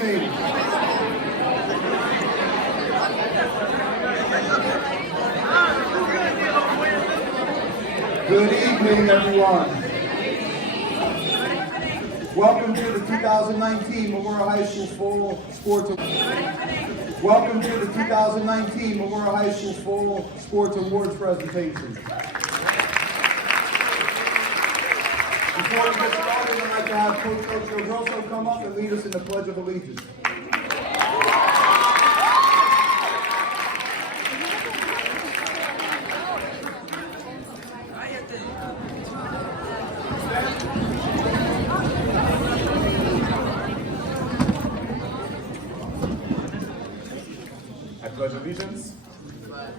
evening. Good evening, everyone. Welcome to the 2019 Memorial High School Fall Sports. Welcome to the 2019 Memorial High School Fall Sports Awards presentation. Before we get started, I'd like to have Coach Grosso come up and lead us in the Pledge of Allegiance. I pledge allegiance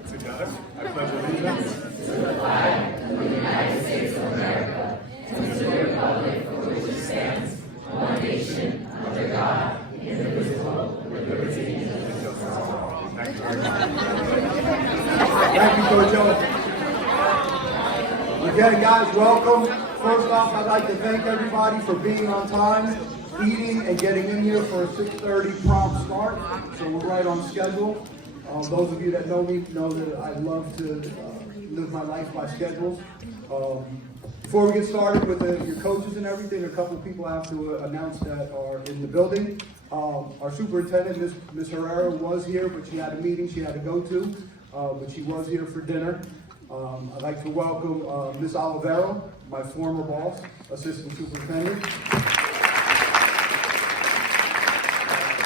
to God. I pledge allegiance to the flag of the United States of America and to the republic for which it stands, one nation, under God, indivisible, with liberty and justice for all. Thank you very much. Thank you, Coach O. Again, guys, welcome. First off, I'd like to thank everybody for being on time, eating, and getting in here for a 6:30 prompt start. So we're right on schedule. Those of you that know me know that I love to live my life by schedules. Before we get started with your coaches and everything, a couple of people I have to announce that are in the building. Our superintendent, Ms. Herrera, was here, but she had a meeting she had to go to, but she was here for dinner. I'd like to welcome Ms. Olivero, my former boss, assistant superintendent.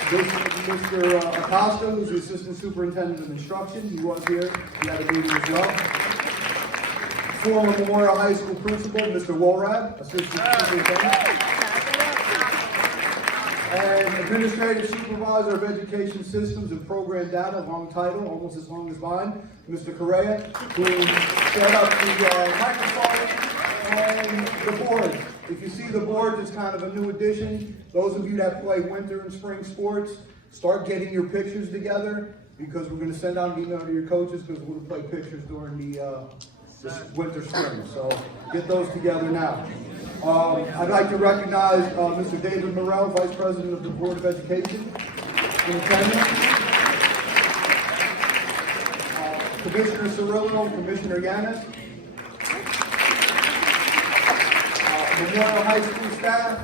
Mr. Acosta, who's the Assistant Superintendent of Instruction, he was here, he had a meeting as well. Former Memorial High School Principal, Mr. Wolrad, Assistant Superintendent. And Administrative Supervisor of Education Systems and Program Data, long title, almost as long as mine, Mr. Correa, who set up the microphone and the board. If you see the board, it's kind of a new addition. Those of you that play winter and spring sports, start getting your pictures together because we're going to send out an email to your coaches because we're going to play pictures during the winter spring. So get those together now. I'd like to recognize Mr. David Morrell, Vice President of the Board of Education, in attendance. Commissioner Cirillo, Commissioner Yanis. Memorial High School staff,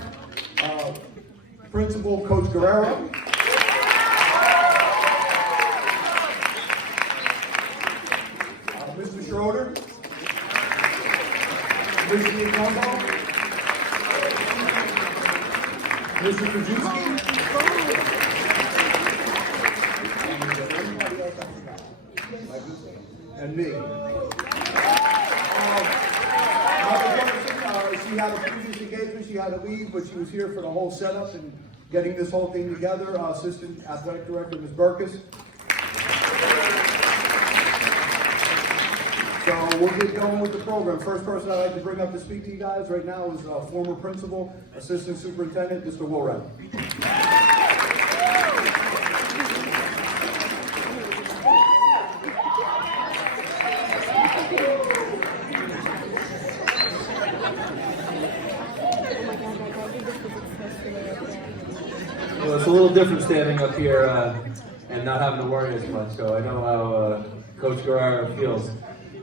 Principal Coach Guerrero, Mr. Schroeder, Mr. Nicombo, Mr. Krajewski, and me. She had a previous engagement, she had to leave, but she was here for the whole setup and getting this whole thing together. Assistant Athletic Director, Ms. Burkus. So we'll get going with the program. First person I'd like to bring up to speak to you guys right now is former Principal, Assistant Superintendent, Mr. Wolrad. Well, it's a little different standing up here and not having to worry as much, so I know how Coach Guerrero feels.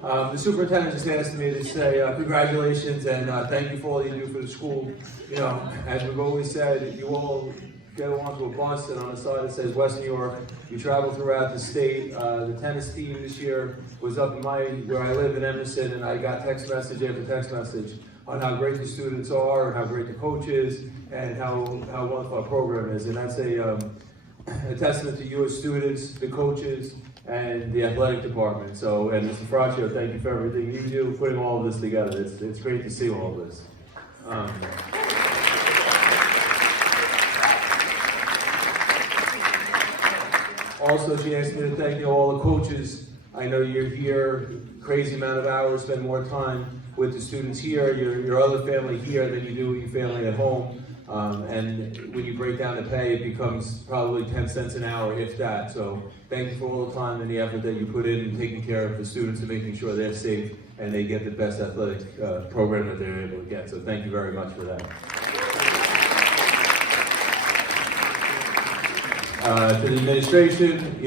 The superintendent just asked me to say congratulations and thank you for all you do for the school. You know, as we've always said, you all get onto a bus and on the side it says West New York. You travel throughout the state. The tennis team this year was up in where I live in Emerson, and I got text message after text message on how great the students are, and how great the coach is, and how wonderful our program is. And that's a testament to you as students, the coaches, and the athletic department. So, and Mr. Fraccio, thank you for everything you do, putting all of this together. It's great to see all of this. Also, she asked me to thank all the coaches. I know you're here, crazy amount of hours, spend more time with the students here, your other family here than you do with your family at home. And when you break down the pay, it becomes probably 10 cents an hour, if that. So thank you for all the time and the effort that you put in taking care of the students and making sure they're safe and they get the best athletic program that they're able to get. So thank you very much for that. To the administration,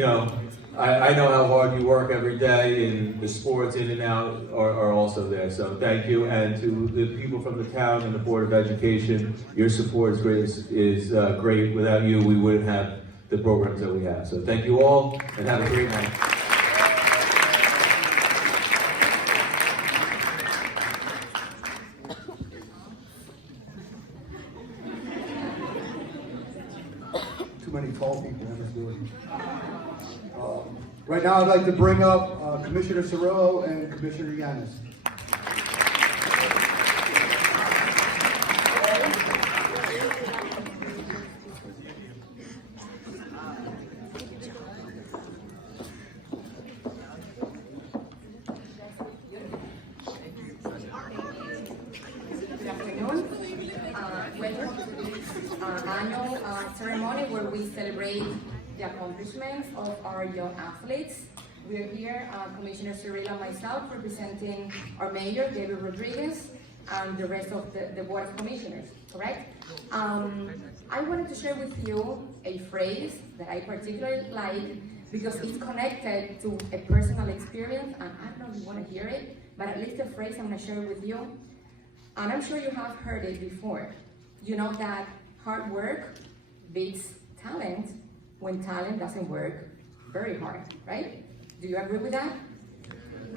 I know how hard you work every day, and the sports in and out are also there. So thank you, and to the people from the town and the Board of Education, your support is great. Without you, we wouldn't have the programs that we have. So thank you all, and have a great night. Too many tall people in this building. Right now, I'd like to bring up Commissioner Cirillo and Commissioner Yanis. Good afternoon. Welcome to this annual ceremony where we celebrate the accomplishments of our young athletes. We're here, Commissioner Cirillo and myself, representing our mayor, David Rodriguez, and the rest of the Board of Commissioners, correct? I wanted to share with you a phrase that I particularly like because it's connected to a personal experience, and I don't know if you want to hear it, but at least the phrase I'm going to share with you. And I'm sure you have heard it before. You know that hard work beats talent when talent doesn't work very hard, right? Do you agree with that?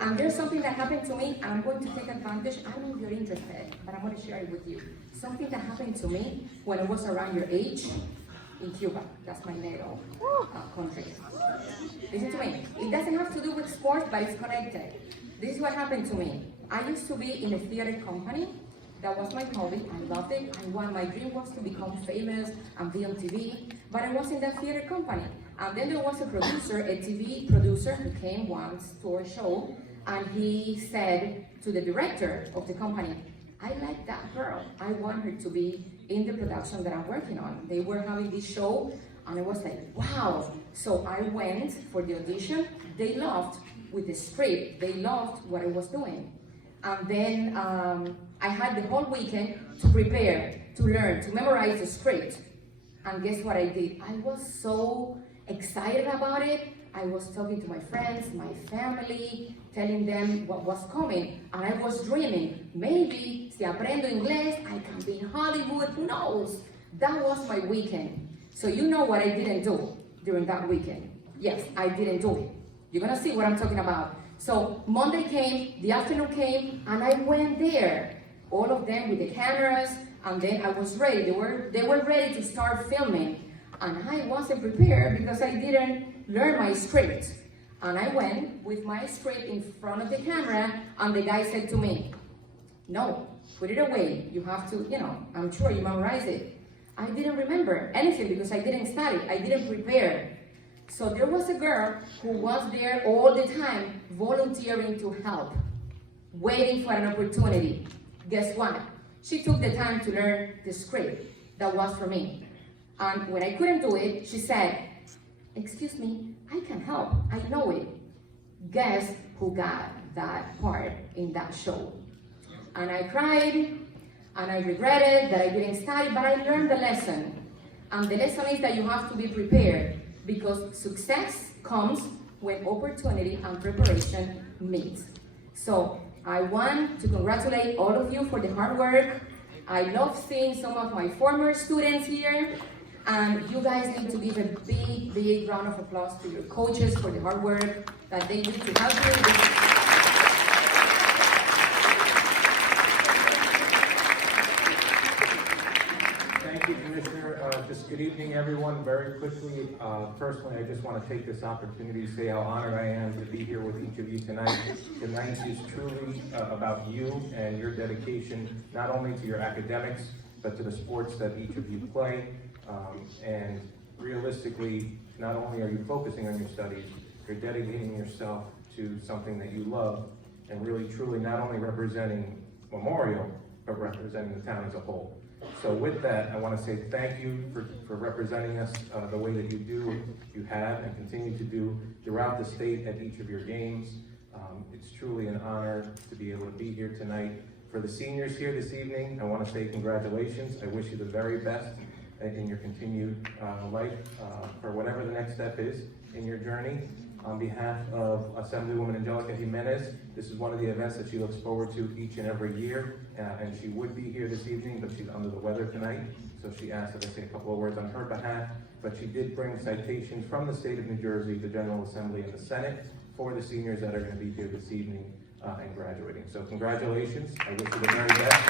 And there's something that happened to me, and I'm going to take advantage. I don't know if you're interested, but I'm going to share it with you. Something that happened to me when I was around your age in Cuba. That's my natal country. Listen to me. It doesn't have to do with sports, but it's connected. This is what happened to me. I used to be in a theater company. That was my hobby. I loved it. My dream was to become famous and be on TV, but I was in that theater company. And then there was a producer, a TV producer, who came once to our show, and he said to the director of the company, I like that girl. I want her to be in the production that I'm working on. They were having this show, and I was like, wow. So I went for the audition. They loved with the script. They loved what I was doing. And then I had the whole weekend to prepare, to learn, to memorize the script. And guess what I did? I was so excited about it. I was talking to my friends, my family, telling them what was coming. And I was dreaming, maybe si aprendo inglés, I can be in Hollywood, who knows? That was my weekend. So you know what I didn't do during that weekend. Yes, I didn't do it. You're gonna see what I'm talking about. So Monday came, the afternoon came, and I went there. All of them with the cameras, and then I was ready. They were ready to start filming. And I wasn't prepared because I didn't learn my script. And I went with my script in front of the camera, and the guy said to me, no, put it away. You have to, I'm sure you memorize it. I didn't remember anything because I didn't study. I didn't prepare. So there was a girl who was there all the time, volunteering to help, waiting for an opportunity. Guess what? She took the time to learn the script that was for me. And when I couldn't do it, she said, excuse me, I can help, I know it. Guess who got that part in that show? And I cried, and I regretted that I didn't study, but I learned the lesson. And the lesson is that you have to be prepared, because success comes when opportunity and preparation meet. So I want to congratulate all of you for the hard work. I love seeing some of my former students here, and you guys need to give a big, big round of applause to your coaches for the hard work that they do to help you in this. Thank you, Commissioner. Just good evening, everyone. Very quickly, personally, I just want to take this opportunity to say how honored I am to be here with each of you tonight. Tonight is truly about you and your dedication, not only to your academics, but to the sports that each of you play. And realistically, not only are you focusing on your studies, you're dedicating yourself to something that you love, and really, truly, not only representing Memorial, but representing the town as a whole. So with that, I want to say thank you for representing us the way that you have, and continue to do throughout the state at each of your games. It's truly an honor to be able to be here tonight. For the seniors here this evening, I want to say congratulations. I wish you the very best in your continued life for whatever the next step is in your journey. On behalf of Assemblywoman Angelica Jimenez, this is one of the events that she looks forward to each and every year, and she would be here this evening, but she's under the weather tonight, so she asked that I say a couple of words on her behalf, but she did bring citations from the state of New Jersey, the General Assembly and the Senate, for the seniors that are going to be here this evening and graduating. So congratulations, I wish you the very best.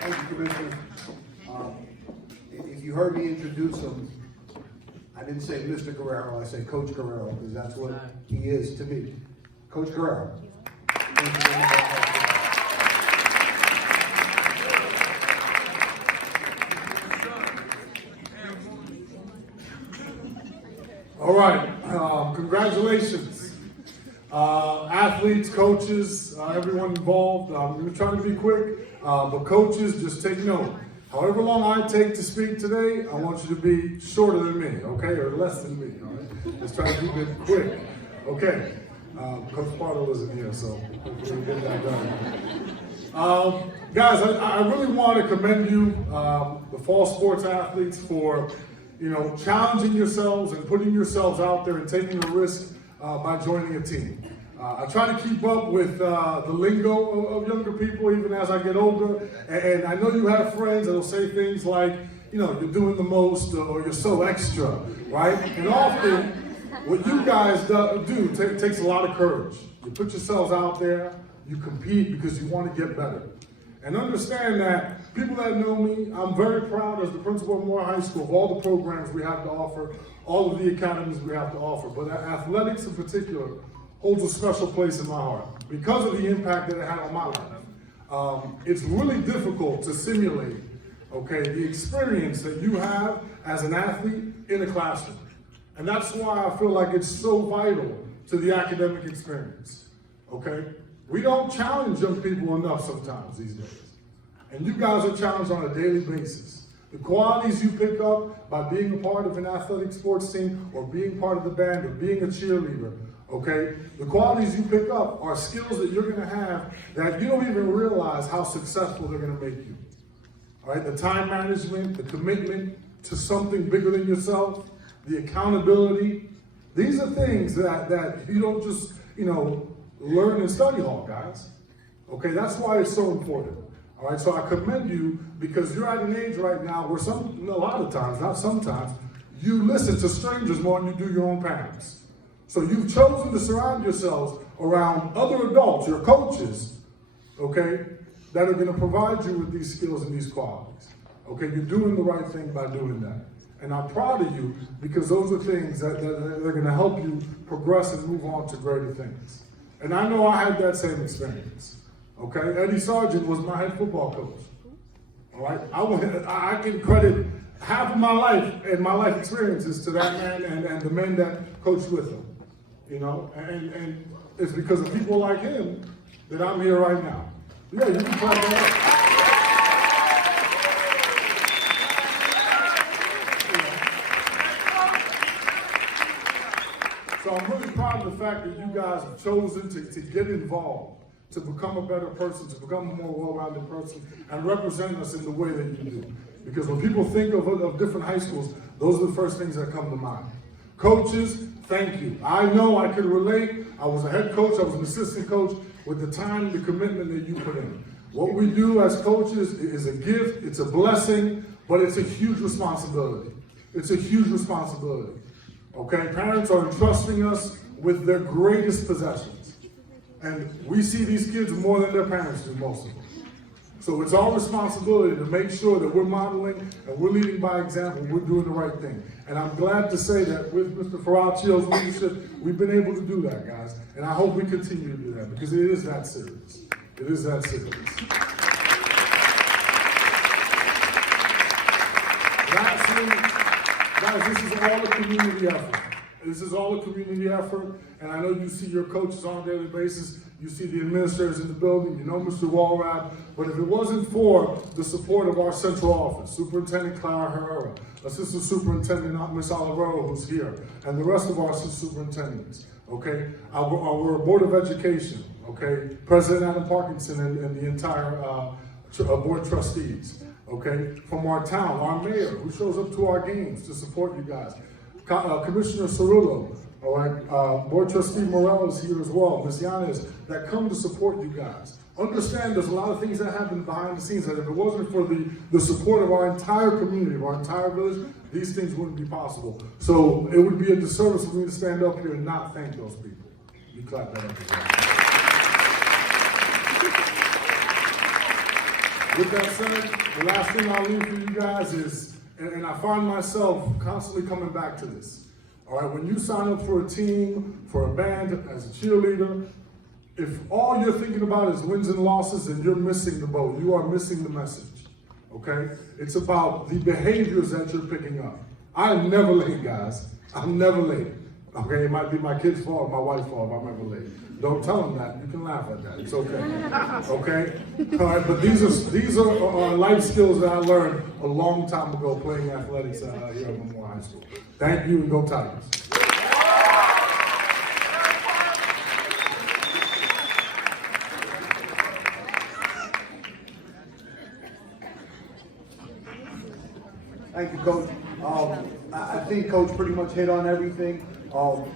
Thank you, Commissioner. If you heard me introduce him, I didn't say Mr. Guerrero, I said Coach Guerrero, because that's what he is to me. Coach Guerrero. Thank you very much. All right, congratulations. Athletes, coaches, everyone involved. We're trying to be quick, but coaches, just take note. However long I take to speak today, I want you to be shorter than me, okay, or less than me, all right? Let's try to keep it quick. Okay, Coach Pardo isn't here, so hopefully we'll get that done. Guys, I really want to commend you, the fall sports athletes, for challenging yourselves and putting yourselves out there and taking a risk by joining a team. I try to keep up with the lingo of younger people even as I get older, and I know you have friends that'll say things like, you're doing the most, or you're so extra, right? And often, what you guys do takes a lot of courage. You put yourselves out there, you compete because you want to get better. And understand that people that know me, I'm very proud as the principal of Moore High School of all the programs we have to offer, all of the academies we have to offer. But athletics in particular holds a special place in my heart because of the impact that it had on my life. It's really difficult to simulate, the experience that you have as an athlete in a classroom. And that's why I feel like it's so vital to the academic experience, We don't challenge young people enough sometimes these days. And you guys are challenged on a daily basis. The qualities you pick up by being a part of an athletic sports team or being part of the band or being a cheerleader, the qualities you pick up are skills that you're gonna have that you don't even realize how successful they're gonna make you. All right, the time management, the commitment to something bigger than yourself, the accountability. These are things that you don't just, learn in study hall, guys. That's why it's so important. All right, so I commend you because you're at an age right now where a lot of times, not sometimes, you listen to strangers more than you do your own parents. So you've chosen to surround yourselves around other adults, your coaches, that are gonna provide you with these skills and these qualities. You're doing the right thing by doing that. And I'm proud of you because those are things that are gonna help you progress and move on to greater things. And I know I had that same experience, Eddie Sargent was my head football coach, all right? I can credit half of my life and my life experiences to that man and the men that coached with him, and it's because of people like him that I'm here right now. Yeah, you can clap that up. So I'm really proud of the fact that you guys have chosen to get involved, to become a better person, to become a more well-rounded person, and represent us in the way that you do. Because when people think of different high schools, those are the first things that come to mind. Coaches, thank you. I know I could relate. I was a head coach, I was an assistant coach, with the time, the commitment that you put in. What we do as coaches is a gift, it's a blessing, but it's a huge responsibility. It's a huge responsibility. Parents are entrusting us with their greatest possessions. And we see these kids more than their parents do, most of them. So it's our responsibility to make sure that we're modeling and we're leading by example, we're doing the right thing. And I'm glad to say that with Mr. Ferracio's leadership, we've been able to do that, guys. And I hope we continue to do that because it is that serious. It is that serious. Lastly, guys, this is all a community effort. This is all a community effort, and I know you see your coaches on a daily basis, you see the administrators in the building, you know Mr. Walrab, but if it wasn't for the support of our central office, Superintendent Clara Herrera, Assistant Superintendent Ms. Olivero, who's here, and the rest of our superintendents, our Board of Education, okay? President Adam Parkinson and the entire board of trustees, okay? From our town, our mayor, who shows up to our games to support you guys. Commissioner Cerullo, all right? Board Trustee Morel is here as well, Ms. Yanez, that come to support you guys. Understand there's a lot of things that happen behind the scenes, that if it wasn't for the support of our entire community, of our entire village, these things wouldn't be possible. So it would be a disservice for me to stand up here and not thank those people. You clap that up again. With that said, the last thing I'll leave for you guys is, and I find myself constantly coming back to this. All right, when you sign up for a team, for a band, as a cheerleader, if all you're thinking about is wins and losses, then you're missing the boat. You are missing the message, okay? It's about the behaviors that you're picking up. I'm never late, guys. I'm never late, okay? It might be my kid's fault, my wife's fault if I'm ever late. Don't tell them that. You can laugh at that. It's okay, okay? All right, but these are life skills that I learned a long time ago playing athletics here at Memorial High School. Thank you, and go Tigers. Thank you, Coach. I think Coach pretty much hit on everything.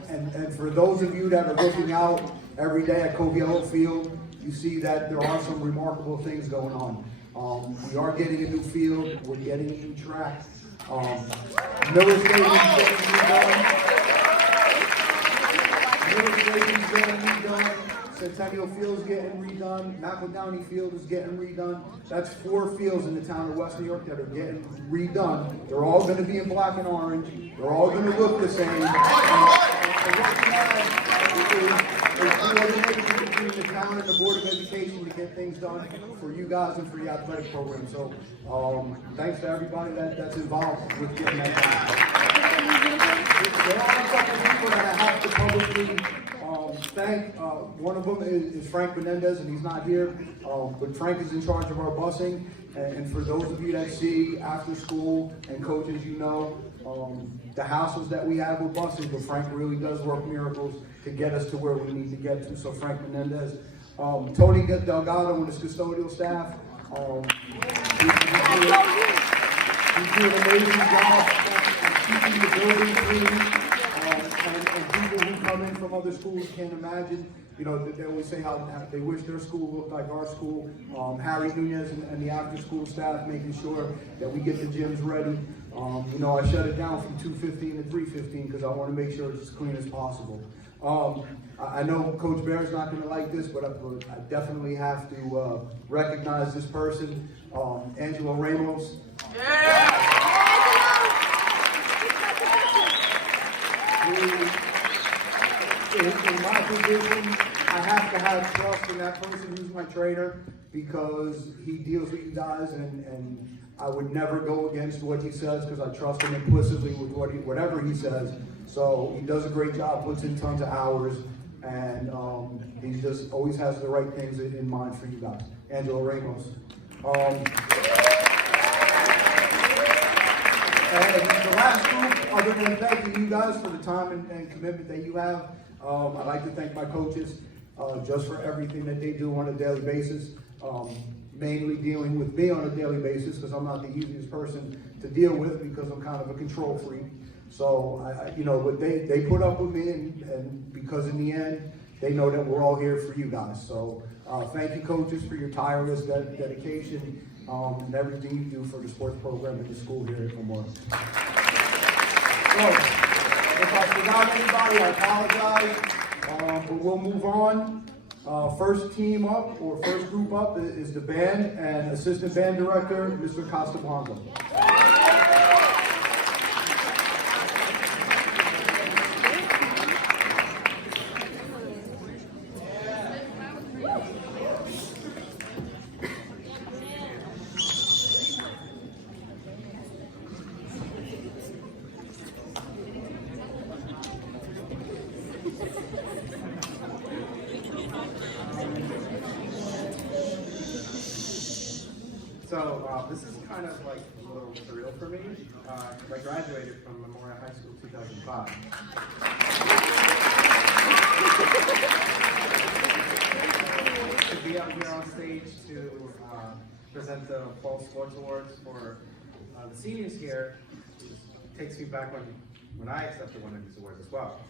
And for those of you that are looking out every day at Coviello Field, you see that there are some remarkable things going on. We are getting a new field. We're getting a new track. Miller Stadium's getting redone. Miller Stadium's getting redone. Centennial Field's getting redone. McEldowney Field is getting redone. That's 4 fields in the town of West New York that are getting redone. They're all going to be in black and orange. They're all going to look the same. And what we have is coordination between the town and the Board of Education to get things done for you guys and for the athletic program. So thanks to everybody that's involved with getting that done. There are a couple of people that I have to publicly thank. One of them is Frank Menendez, and he's not here, but Frank is in charge of our busing. And for those of you that see after school and coaches, you know the hassles that we have with busing, but Frank really does work miracles to get us to where we need to get to. So Frank Menendez, Tony Delgado and his custodial staff, he's doing an amazing job keeping the building clean. And people who come in from other schools can't imagine, you know, they always say how they wish their school looked like our school. Harry Nunez and the after-school staff making sure that we get the gyms ready. You know, I shut it down from 2:15 to 3:15 because I want to make sure it's as clean as possible. I know Coach Bear's not going to like this, but I definitely have to recognize this person, Angelo Ramos. In my position, I have to have trust in that person who's my trainer because he deals with you guys, and I would never go against what he says because I trust him implicitly with whatever he says. So he does a great job, puts in tons of hours, and he just always has the right things in mind for you guys. Angelo Ramos. And the last group, other than thanking you guys for the time and commitment that you have, I'd like to thank my coaches just for everything that they do on a daily basis, mainly dealing with me on a daily basis because I'm not the easiest person to deal with because I'm kind of a control freak. So, you know, but they put up with me and because in the end, they know that we're all here for you guys. So thank you, coaches, for your tireless dedication and everything you do for the sports program in the school here at Memorial. So, if I forgot anybody, I apologize, but we'll move on. First team up, or first group up, is the band and assistant band director, Mr. Casablanca. So this is kind of like a little surreal for me. I graduated from Memorial High School 2005. to be up here on stage to present the Fall Sports Awards for the seniors here takes me back when I accepted one of these awards as well.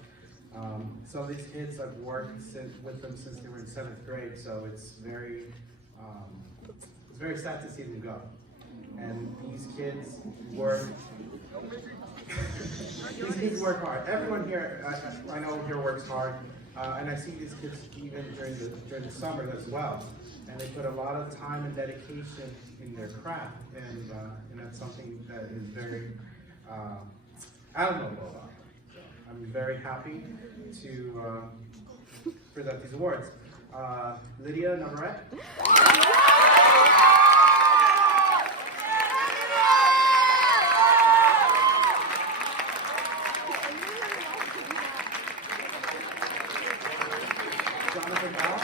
Some of these kids I've worked with them since they were in 7th grade, so it's very sad to see them go. And these kids work. These kids work hard. Everyone here, I know here works hard, and I see these kids even during the summer as well. And they put a lot of time and dedication in their craft, and that's something that is very admirable about. I'm very happy to present these awards. Lydia Navarrete. Jonathan Bell.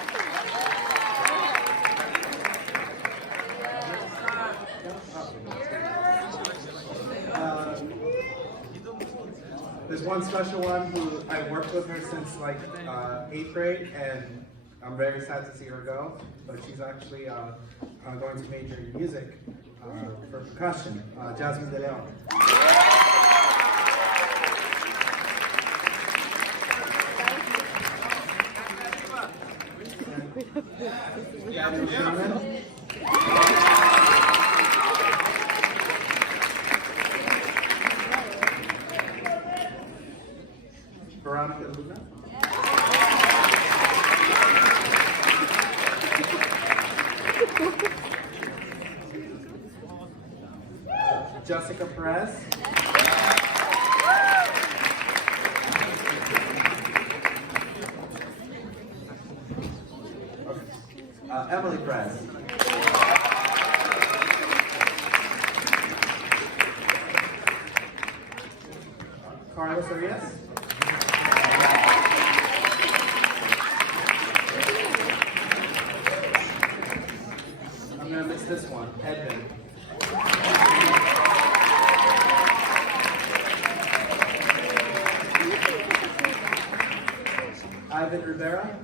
There's one special one who I've worked with her since like 8th grade, and I'm very sad to see her go, but she's actually going to major in music for percussion, Jasmine De Leon. Gavin Sherman. Veronica Luna. Jessica Perez. Emily Perez. Carlos Arias. I'm gonna miss this one, Edmund. Ivan Rivera.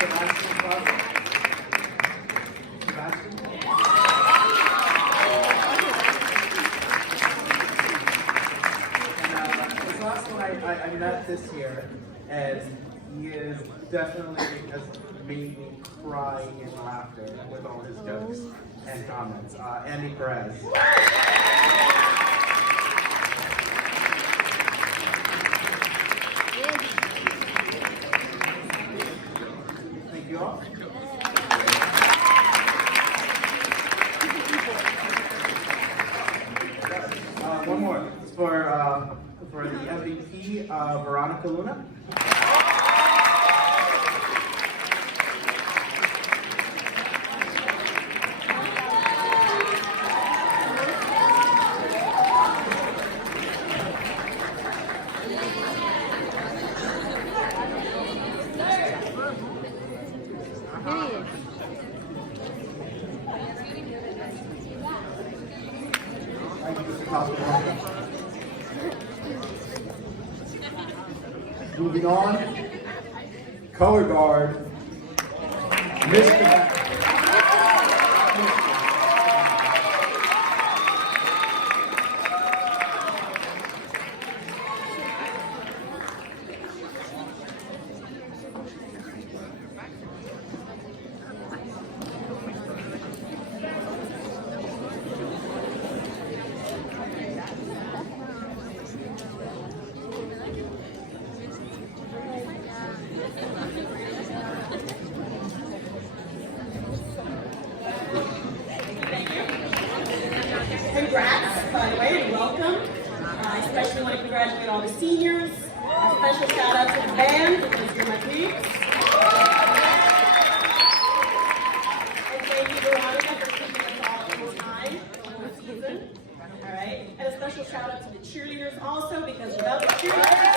Sebastian Plaza. Sebastian. And this last one I met this year, and he is definitely has made me cry in laughter with all his jokes and comments. Andy Perez. Thank you all. One more. It's for the MVP, Veronica Luna. Moving on, color guard, Mr. Congrats, by the way, and welcome. I especially want to congratulate all the seniors. A special shout out to the band, because you're my peeps. And thank you, Veronica, for keeping us all on time the whole season. All right, and a special shout out to the cheerleaders also, because without the cheerleaders,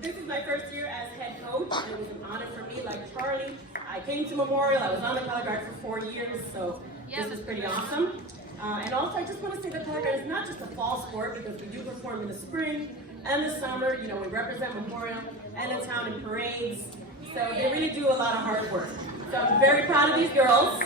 this is my first year as head coach, and it was an honor for me, like Charlie. I came to Memorial, I was on the color guard for 4 years, so this is pretty awesome. And also, I just want to say the color guard is not just a fall sport because we do perform in the spring and the summer. You know, we represent Memorial and the town in parades. So they really do a lot of hard work. So I'm very proud of these girls.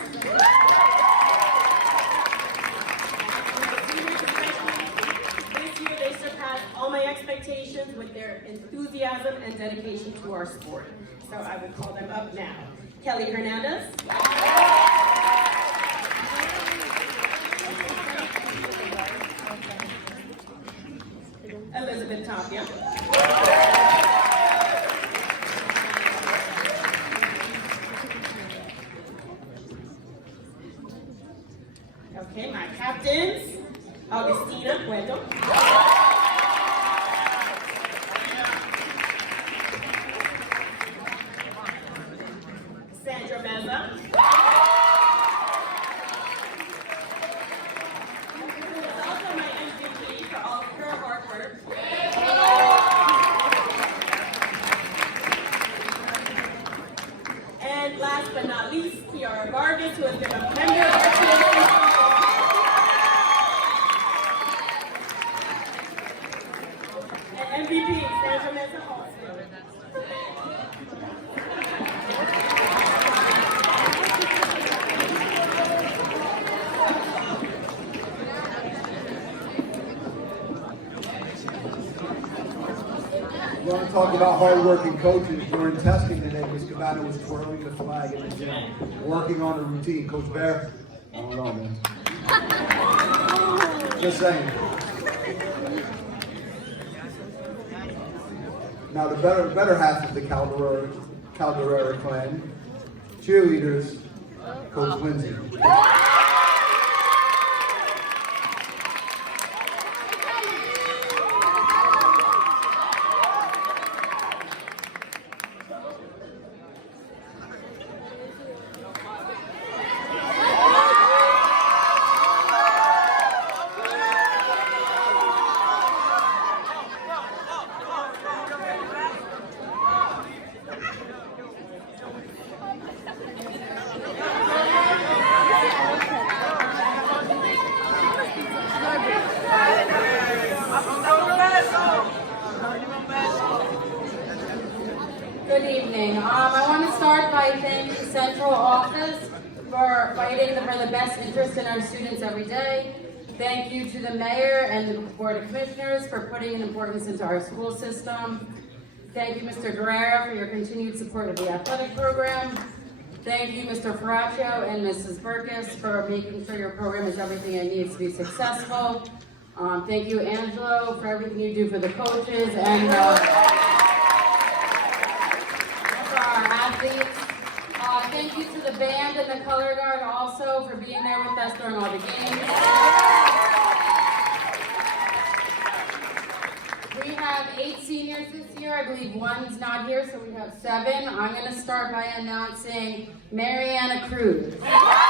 This year they surpassed all my expectations with their enthusiasm and dedication to our sport. So I would call them up now. Kelly Hernandez. Elizabeth Tapia. Okay, my captains, Augustina Cueto. Sandra Meza. Who is also my MVP for all of her hard work. And last but not least, Kiara Vargas, who has been a member of our team. And MVP, Sandra Meza also. We're going to talk about hardworking coaches. During testing today, Ms. Cabana was twirling the flag in the gym, working on the routine. Coach Bear, I don't know, man. Just saying. Now, the better half of the Calderera clan, cheerleaders, Coach Lindsay. Good evening. I want to start by thanking Central Office for fighting for the best interest in our students every day. Thank you to the Mayor and the Board of Commissioners for putting an importance into our school system. Thank you, Mr. Guerrero, for your continued support of the athletic program. Thank you, Mr. Faracho and Mrs. Burkus, for making sure your program is everything it needs to be successful. Thank you, Angelo, for everything you do for the coaches and for our athletes. Thank you to the band and the color guard also for being there with us during all the games. We have 8 seniors this year. I believe one's not here, so we have 7. I'm going to start by announcing Mariana Cruz. Mariana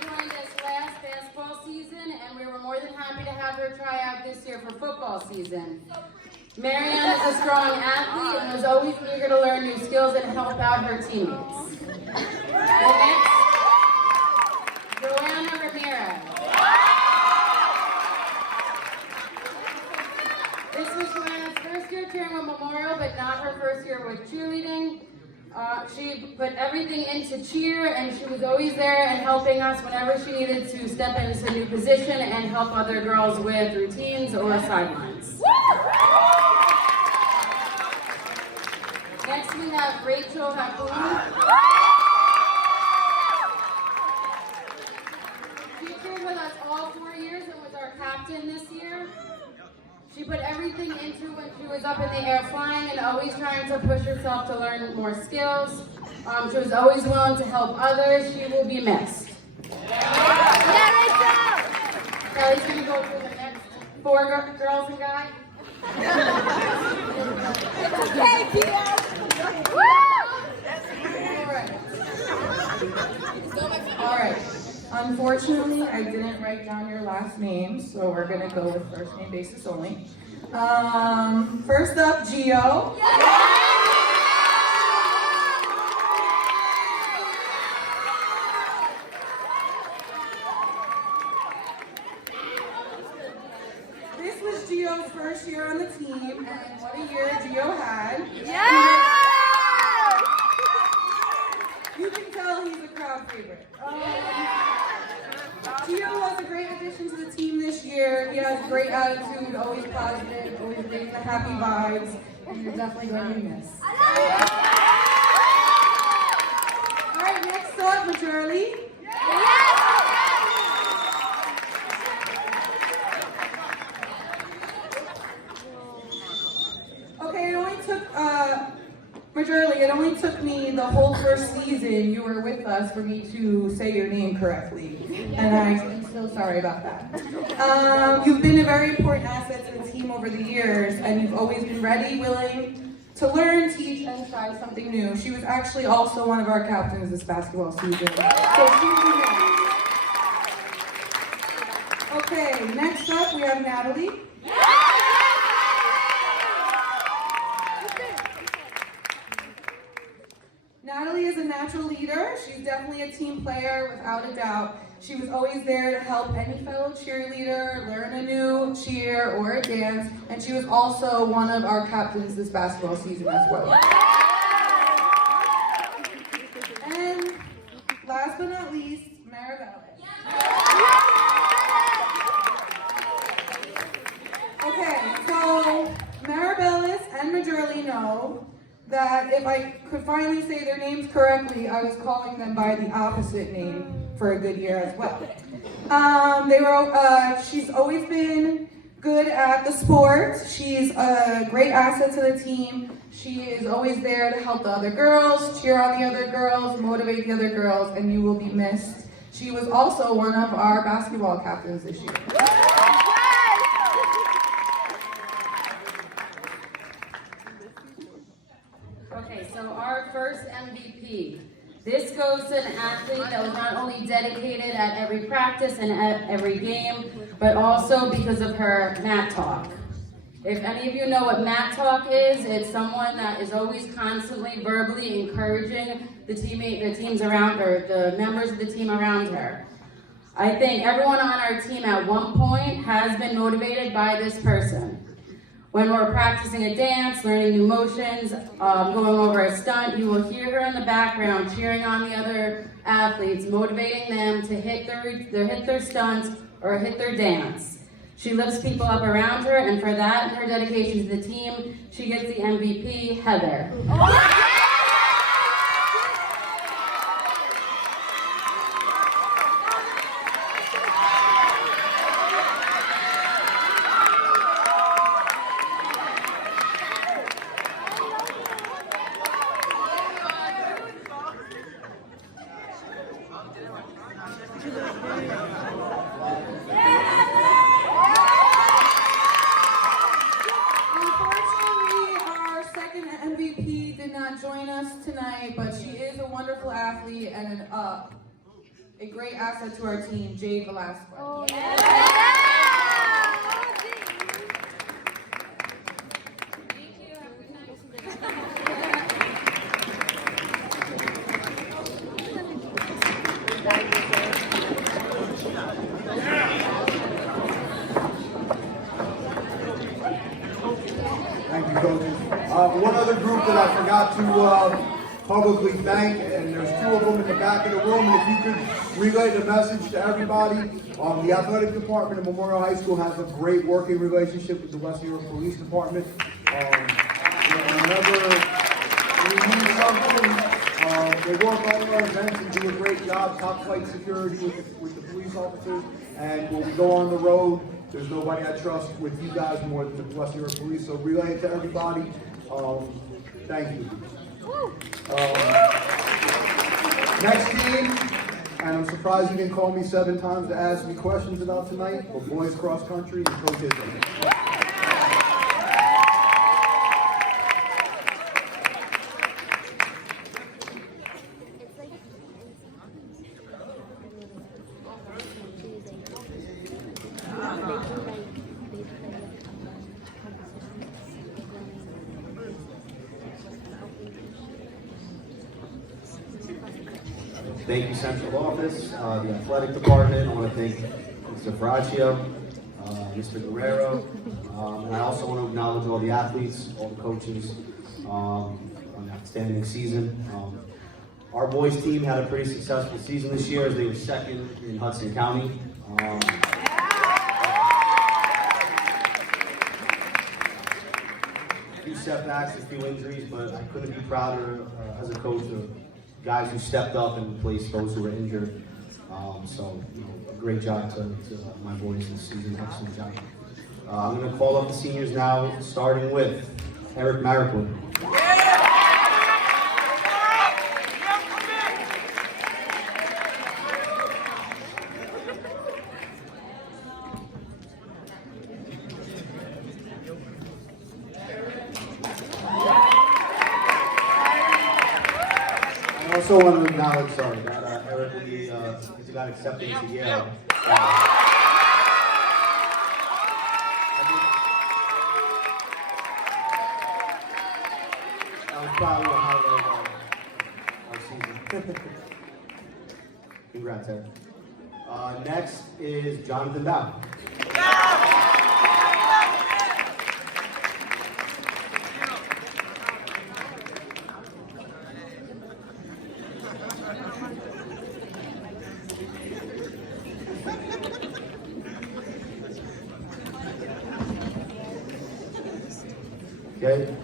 joined us last basketball season, and we were more than happy to have her try out this year for football season. Mariana is a strong athlete and was always eager to learn new skills and help out her teammates. The next, Joanna Ramirez. This was Joanna's first year cheering with Memorial, but not her first year with cheerleading. She put everything into cheer, and she was always there and helping us whenever she needed to step into a new position and help other girls with routines or sidelines. Next we have Rachel Hapoon. She cheered with us all 4 years and was our captain this year. She put everything into when she was up in the air flying and always trying to push herself to learn more skills. She was always willing to help others. She will be missed. Yeah, Rachel! Kelly's going to go through the next 4 girls and guys. It's okay, Tia. All right. Unfortunately, I didn't write down your last name, so we're gonna go with first name basis only. First up, Gio. was Gio's first year on the team, and what a year Gio had. You can tell he's a crowd favorite. Gio was a great addition to the team this year. He has a great attitude, always positive, always brings the happy vibes, and you're definitely going to be missed. All right, next up, Majorly. Okay, it only took me the whole first season you were with us for me to say your name correctly, and I'm so sorry about that. You've been a very important asset to the team over the years, and you've always been ready, willing to learn, teach, and try something new. She was actually also one of our captains this basketball season, so she will be next. Okay, next up we have Natalie. Natalie is a natural leader. She's definitely a team player, without a doubt. She was always there to help any fellow cheerleader learn a new cheer or a dance, and she was also one of our captains this basketball season as well. And last but not least, Maribel. Okay, so Maribel and Majorly know that if I could finally say their names correctly, I was calling them by the opposite name for a good year as well. She's always been good at the sport. She's a great asset to the team. She is always there to help the other girls, cheer on the other girls, motivate the other girls, and you will be missed. She was also one of our basketball captains this year. Okay, so our first MVP. This goes to an athlete that was not only dedicated at every practice and at every game, but also because of her mat talk. If any of you know what mat talk is, it's someone that is always constantly verbally encouraging the teams around her, the members of the team around her. I think everyone on our team at one point has been motivated by this person. When we're practicing a dance, learning new motions, going over a stunt, you will hear her in the background cheering on the other athletes, motivating them to hit their stunts or hit their dance. She lifts people up around her, and for that and her dedication to the team, she gets the MVP, Heather. Join us tonight, but she is a wonderful athlete and a great asset to our team, Jade Velasquez. Oh, yeah. Thank you, coaches. One other group that I forgot to publicly thank, and there's two of them in the back of the room, and if you could relay the message to everybody. The athletic department at Memorial High School has a great working relationship with the West New York Police Department. Whenever we need something, they work all our events and do a great job, top flight security with the police officers, and when we go on the road, there's nobody I trust with you guys more than the West New York Police, so relay it to everybody. Thank you. Next team, and I'm surprised you didn't call me 7 times to ask me questions about tonight, but boys cross country and Coach Israel. Thank you, Central Office, the Athletic Department. I want to thank Mr. Braccio, Mr. Guerrero. And I also want to acknowledge all the athletes, all the coaches, on an outstanding season. Our boys team had a pretty successful season this year as they were second in Hudson County. A few setbacks, a few injuries, but I couldn't be prouder as a coach of guys who stepped up and replaced those who were injured. So, a great job to my boys this season. Excellent job. I'm going to call up the seniors now, starting with Eric Marikwood. I also want to acknowledge, that Eric got accepted into Yale. I was proud of the highlight of our season. Congrats, Eric. Next is Jonathan Bow. Okay.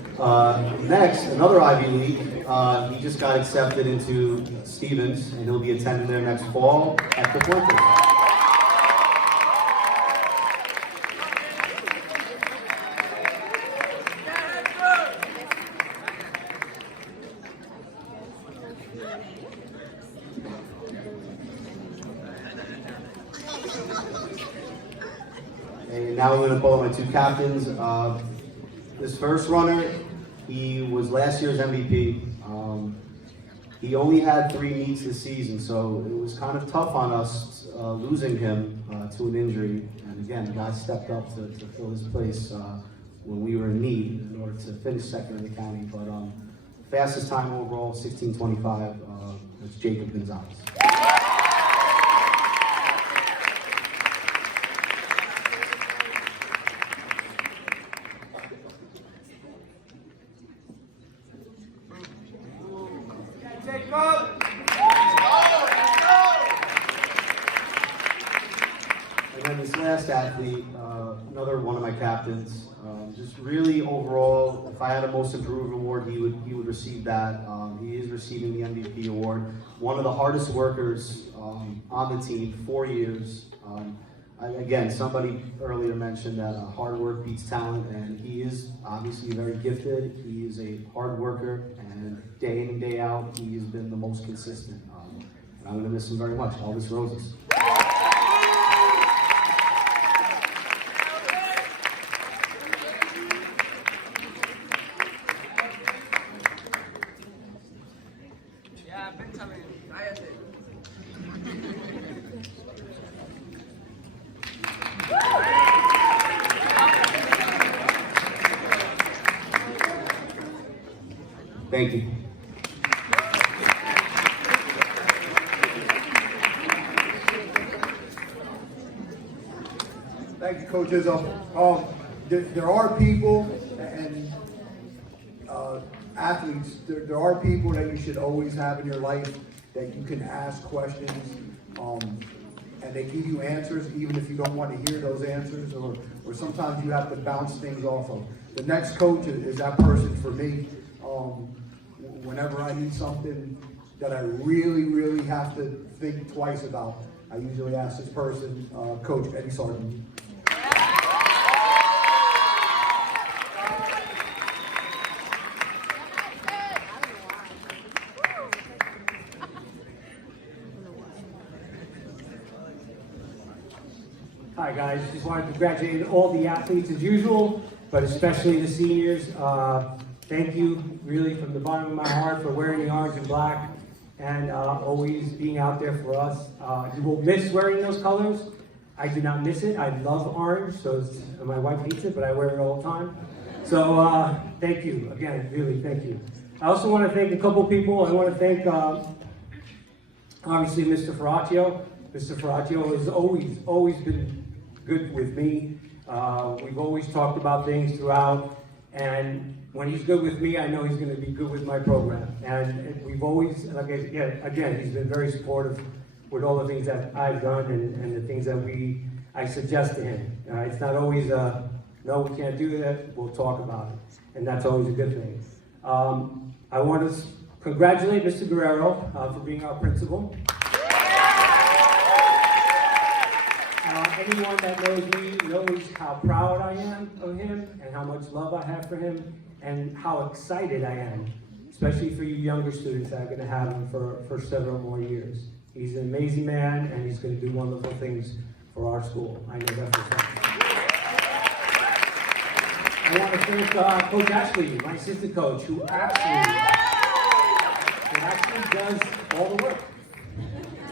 Next, another Ivy League. He just got accepted into Stevens, and he'll be attending there next fall at the Fuentes. And now I'm going to call my two captains. This first runner, he was last year's MVP. He only had 3 meets this season, so it was kind of tough on us losing him to an injury. And again, the guy stepped up to fill his place when we were in need in order to finish second in the county. But fastest time overall, 16:25, was Jacob Gonzalez. And then this last athlete, another one of my captains, just really overall, if I had a most improved award, he would receive that. He is receiving the MVP award. One of the hardest workers on the team, 4 years. Again, somebody earlier mentioned that hard work beats talent, and he is obviously very gifted. He is a hard worker, and day in and day out, he has been the most consistent. And I'm going to miss him very much. Elvis Roses. Thank you. Thank you, Coach Izzo. There are people and athletes, there are people that you should always have in your life that you can ask questions, and they give you answers even if you don't want to hear those answers, or sometimes you have to bounce things off of. The next coach is that person for me. Whenever I need something that I really, really have to think twice about, I usually ask this person, Coach Eddie Sargent. Hi guys, just wanted to congratulate all the athletes as usual, but especially the seniors. Thank you really from the bottom of my heart for wearing the orange and black and always being out there for us. You will miss wearing those colors. I do not miss it. I love orange, so my wife hates it, but I wear it all the time. So thank you, again, really thank you. I also want to thank a couple people. I want to thank obviously Mr. Ferraccio. Mr. Ferraccio has always been good with me. We've always talked about things throughout, and when he's good with me, I know he's going to be good with my program. And we've always, again, he's been very supportive with all the things that I've done and the things that I suggest to him. It's not always no, we can't do that, we'll talk about it. And that's always a good thing. I want to congratulate Mr. Guerrero for being our principal. Anyone that knows me knows how proud I am of him and how much love I have for him and how excited I am, especially for you younger students that are going to have him for several more years. He's an amazing man and he's going to do wonderful things for our school. I know that for sure. I want to thank Coach Ashley, my assistant coach, who actually does all the work.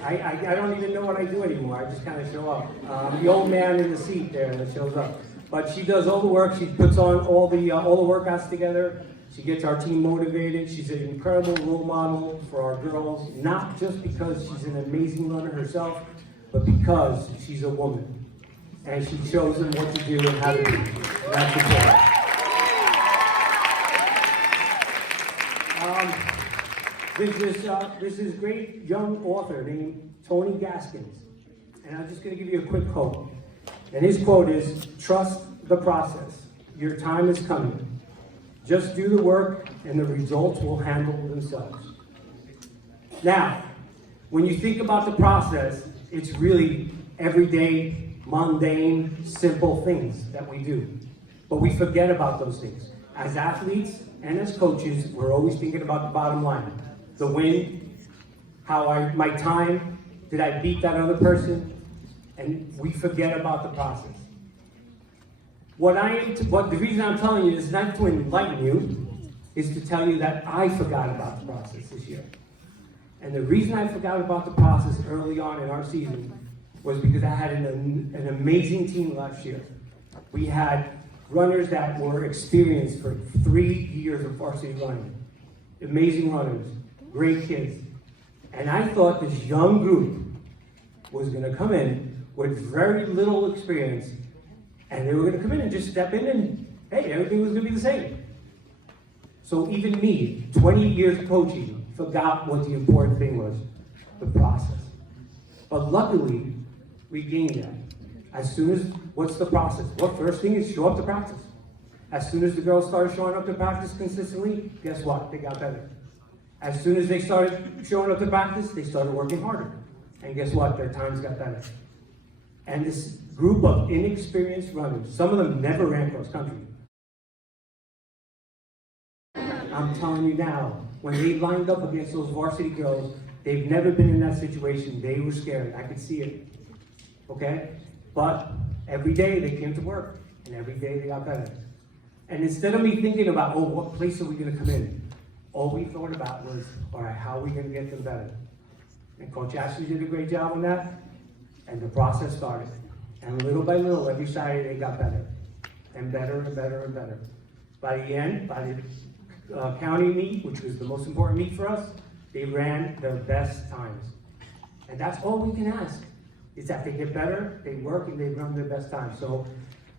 I don't even know what I do anymore. I just kind of show up. The old man in the seat there that shows up. But she does all the work. She puts on all the workouts together. She gets our team motivated. She's an incredible role model for our girls, not just because she's an amazing runner herself, but because she's a woman. And she shows them what to do and how to do. And that's important. There's this great young author named Tony Gaskins, and I'm just going to give you a quick quote. And his quote is, "Trust the process. Your time is coming. Just do the work, and the results will handle themselves." Now, when you think about the process, it's really everyday, mundane, simple things that we do. But we forget about those things. As athletes and as coaches, we're always thinking about the bottom line. The win, my time, did I beat that other person? And we forget about the process. The reason I'm telling you is not to enlighten you, is to tell you that I forgot about the process this year. And the reason I forgot about the process early on in our season was because I had an amazing team last year. We had runners that were experienced for 3 years of varsity running. Amazing runners. Great kids. And I thought this young group was going to come in with very little experience, and they were going to come in and just step in and, hey, everything was going to be the same. So even me, 20 years coaching, forgot what the important thing was, the process. But luckily, we gained that. What's the process? Well, first thing is show up to practice. As soon as the girls started showing up to practice consistently, guess what? They got better. As soon as they started showing up to practice, they started working harder. And guess what? Their times got better. And this group of inexperienced runners, some of them never ran cross country. I'm telling you now, when they lined up against those varsity girls, they've never been in that situation. They were scared. I could see it. Okay? But every day they came to work, and every day they got better. And instead of me thinking about, oh, what place are we going to come in? All we thought about was, all right, how are we going to get them better? And Coach Ashley did a great job on that, and the process started. And little by little, every Saturday, they got better, and better, and better, and better. By the end, by the county meet, which was the most important meet for us, they ran their best times. And that's all we can ask, is that they get better, they work, and they run their best times. So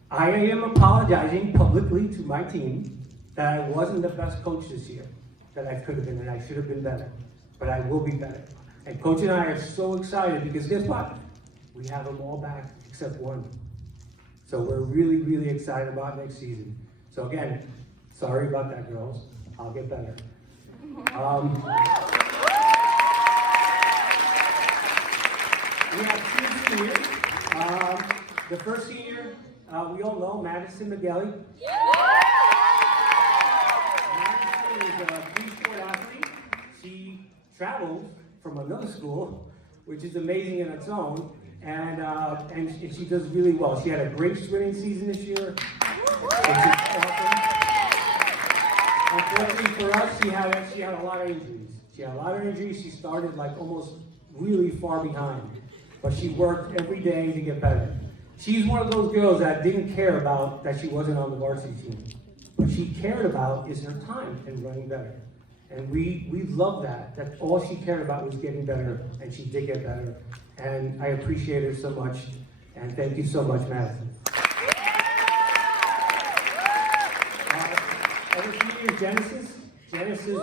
I am apologizing publicly to my team that I wasn't the best coach this year that I could have been, and I should have been better. But I will be better. And Coach and I are so excited because guess what? We have them all back except one. So we're really, really excited about next season. So again, sorry about that, girls. I'll get better. We have 2 seniors. The first senior, we all know, Madison McGelly. Madison is a three-sport athlete. She travels from another school, which is amazing in its own, and she does really well. She had a great swimming season this year. Unfortunately for us, she had a lot of injuries. She started like almost really far behind, but she worked every day to get better. She's one of those girls that didn't care about that she wasn't on the varsity team. What she cared about is her time and running better. And we love that all she cared about was getting better, and she did get better. And I appreciate her so much. And thank you so much, Madison. Over 2 years, Genesis. Genesis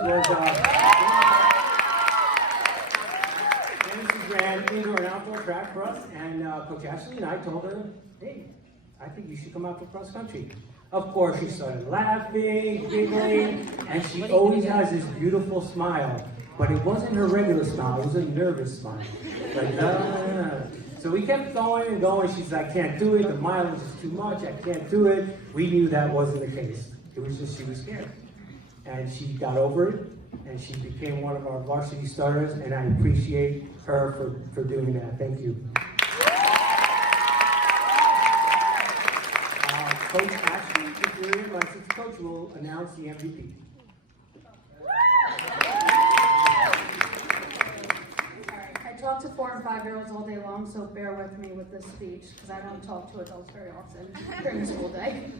ran indoor and outdoor track for us, and Coach Ashley and I told her, hey, I think you should come out for cross country. Of course, she started laughing, giggling, and she always has this beautiful smile. But it wasn't her regular smile, it was a nervous smile. Like, nah. So we kept going and going. She's like, I can't do it, the mileage is too much, I can't do it. We knew that wasn't the case. It was just she was scared. And she got over it, and she became one of our varsity starters, and I appreciate her for doing that. Thank you. Coach Ashley, if you're here, my assistant coach, will announce the MVP. I talk to 4- and 5-year-olds all day long, so bear with me with this speech, because I don't talk to adults very often during the school day.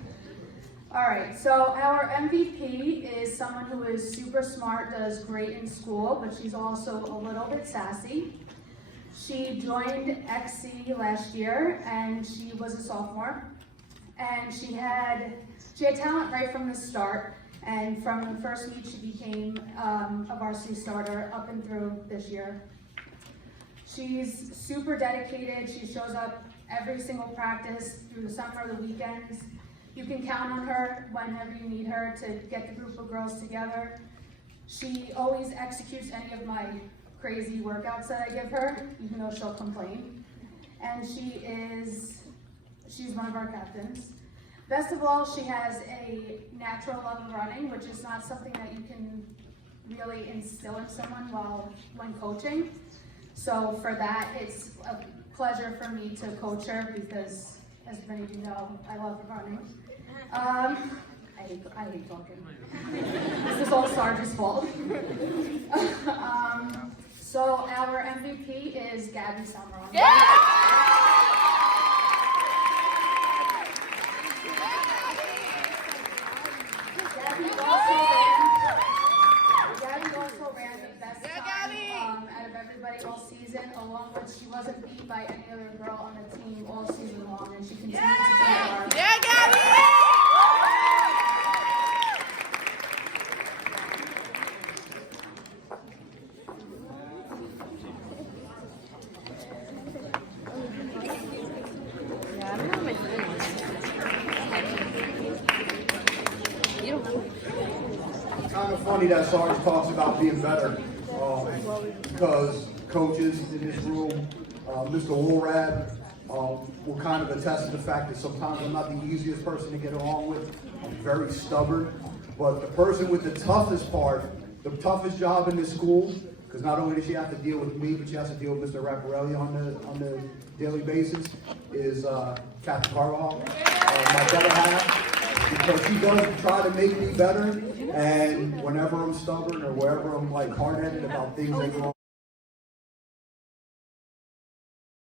All right, so our MVP is someone who is super smart, does great in school, but she's also a little bit sassy. She joined XC last year, and she was a sophomore. And she had talent right from the start, and from the first week she became a varsity starter up and through this year. She's super dedicated. She shows up every single practice through the summer, the weekends. You can count on her whenever you need her to get the group of girls together. She always executes any of my crazy workouts that I give her, even though she'll complain. And she's one of our captains. Best of all, she has a natural love of running, which is not something that you can really instill in someone when coaching. So for that, it's a pleasure for me to coach her because, as many of you know, I love running. I hate talking. This is all Sarge's fault. So our MVP is Gabby Summeron. Gabby also ran the best time out of everybody all season, along with she wasn't beat by any other girl on the team all season long, and she continued to be our. Yeah, Gabby! Kind of funny that Sarge talks about being better, because coaches in this room, Mr. Woolrad, will kind of attest to the fact that sometimes I'm not the easiest person to get along with. I'm very stubborn, but the person with the toughest part, the toughest job in this school, because not only does she have to deal with me, but she has to deal with Mr. Rapparelli on the daily basis, is Captain Carvajal, my better half. Because she does try to make me better, and whenever I'm stubborn or wherever I'm like hard-headed about things that go on,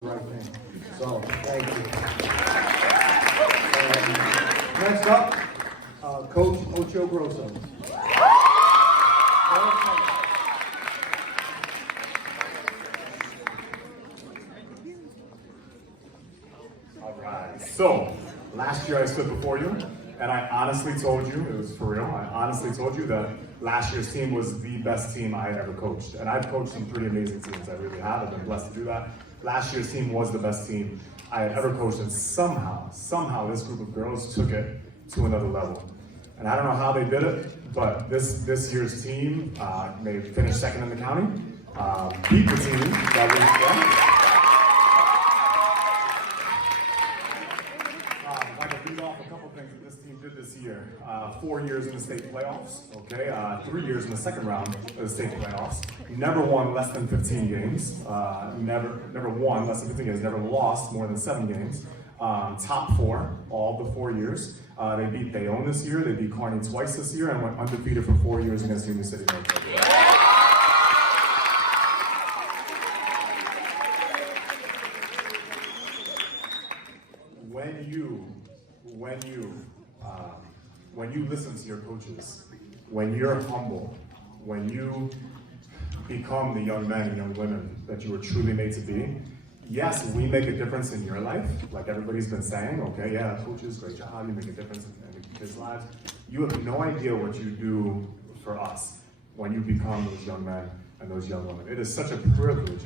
right thing. So thank you. Next up, Coach Ocho Grosso. All right. So last year I stood before you. And I honestly told you, it was for real, I honestly told you that last year's team was the best team I had ever coached. And I've coached some pretty amazing teams, I really have. I've been blessed to do that. Last year's team was the best team I had ever coached, and somehow this group of girls took it to another level. And I don't know how they did it, but this year's team, they finished second in the county, beat the team that we, this year. 4 years in the state playoffs, okay? 3 years in the second round of the state playoffs. Never won less than 15 games. Never won less than 15 games. Never lost more than 7 games. Top 4 all the 4 years. They beat Bayonne this year. They beat Kearney twice this year and went undefeated for 4 years against Union City. When you listen to your coaches, when you're humble, when you become the young men and young women that you were truly made to be, yes, we make a difference in your life, like everybody's been saying, okay, yeah, coaches, great job, you make a difference in the kids' lives. You have no idea what you do for us when you become those young men and those young women. It is such a privilege,